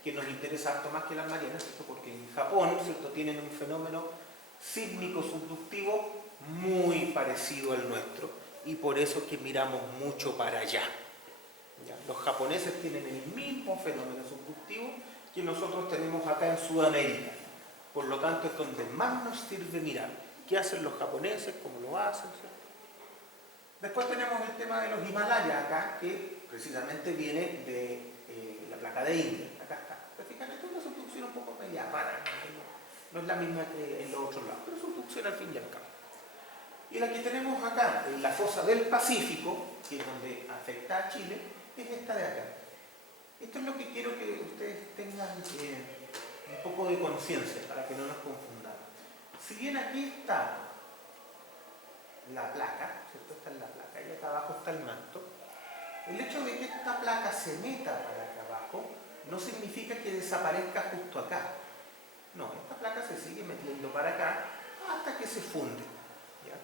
que nos interesa harto más que las Marianas, ¿cierto? Porque en Japón, ¿cierto?, tienen un fenómeno sísmico subductivo muy parecido al nuestro, y por eso es que miramos mucho para allá. ¿Ya? Los japoneses tienen el mismo fenómeno subductivo que nosotros tenemos acá en Sudamérica. Por lo tanto, es donde más nos sirve mirar. ¿Qué hacen los japoneses? ¿Cómo lo hacen? ¿Cierto? Después tenemos el tema de los Himalayas acá, que precisamente viene de la placa de India. Acá está. Prácticamente es una subducción un poco media rara. No es la misma que en los otros lados, pero subducción al fin y al cabo. Y la que tenemos acá, en la fosa del Pacífico, que es donde afecta a Chile, es esta de acá. Esto es lo que quiero que ustedes tengan un poco de conciencia para que no nos confundamos. Si bien aquí está la placa, ¿cierto? Esta es la placa, y acá abajo está el manto, el hecho de que esta placa se meta para acá abajo no significa que desaparezca justo acá. No, esta placa se sigue metiendo para acá hasta que se funde. ¿Ya?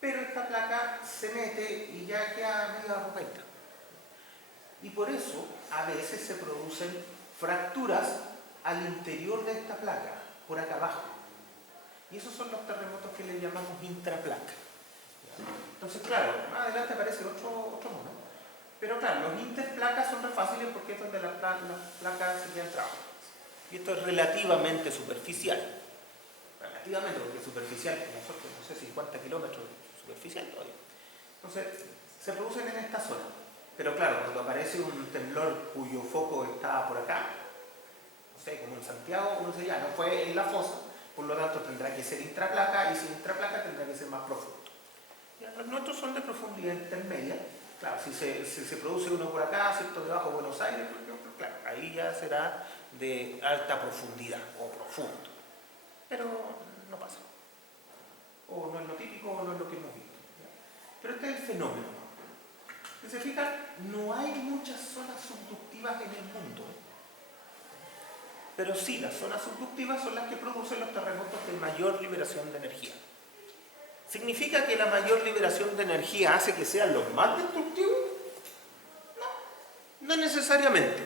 Pero esta placa se mete y ya queda medio arrugadita. Y por eso a veces se producen fracturas al interior de esta placa, por acá abajo. Y esos son los terremotos que le llamamos intraplaca. Entonces, claro, más adelante aparece otro mono. Pero claro, los interplacas son re fáciles porque es donde las placas se quedan trabadas. Y esto es relativamente superficial. Relativamente, porque es superficial, nosotros, no sé, 50 kilómetros superficial todavía. Entonces, se producen en esta zona. Pero claro, cuando aparece un temblor cuyo foco está por acá, no sé, como en Santiago, uno dice ya, no fue en la fosa, por lo tanto tendrá que ser intraplaca, y si intraplaca tendrá que ser más profundo. Ya, los nuestros son de profundidad intermedia. Claro, si se produce uno por acá, ¿cierto?, debajo de Buenos Aires, por ejemplo, claro, ahí ya será de alta profundidad o profundo. Pero no pasa. O no es lo típico o no es lo que hemos visto. ¿Ya? Pero este es el fenómeno. Si se fijan, no hay muchas zonas subductivas en el mundo. Pero sí, las zonas subductivas son las que producen los terremotos de mayor liberación de energía. ¿Significa que la mayor liberación de energía hace que sean los más destructivos? No, no necesariamente.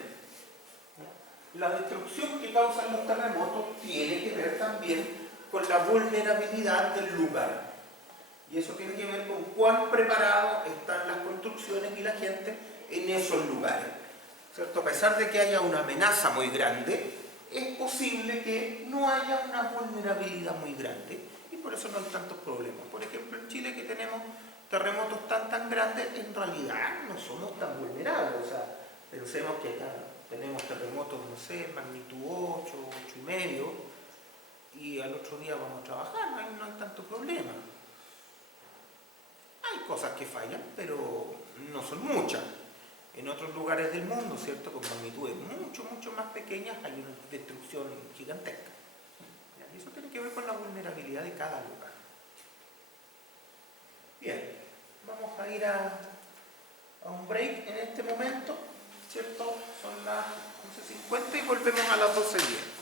La destrucción que causan los terremotos tiene que ver también con la vulnerabilidad del lugar. Y eso tiene que ver con cuán preparados están las construcciones y la gente en esos lugares. ¿Cierto? A pesar de que haya una amenaza muy grande, es posible que no haya una vulnerabilidad muy grande y por eso no hay tantos problemas. Por ejemplo, en Chile, que tenemos terremotos tan grandes, en realidad no somos tan vulnerables. O sea, pensemos que acá tenemos terremotos, no sé, magnitud 8, 8,5, y al otro día vamos a trabajar, no hay tanto problema. Hay cosas que fallan, pero no son muchas. En otros lugares del mundo, ¿cierto?, con magnitudes mucho más pequeñas, hay una destrucción gigantesca. Y eso tiene que ver con la vulnerabilidad de cada lugar. Bien, vamos a ir a un break en este momento, ¿cierto? Son las 11:50 y volvemos a las 12:10.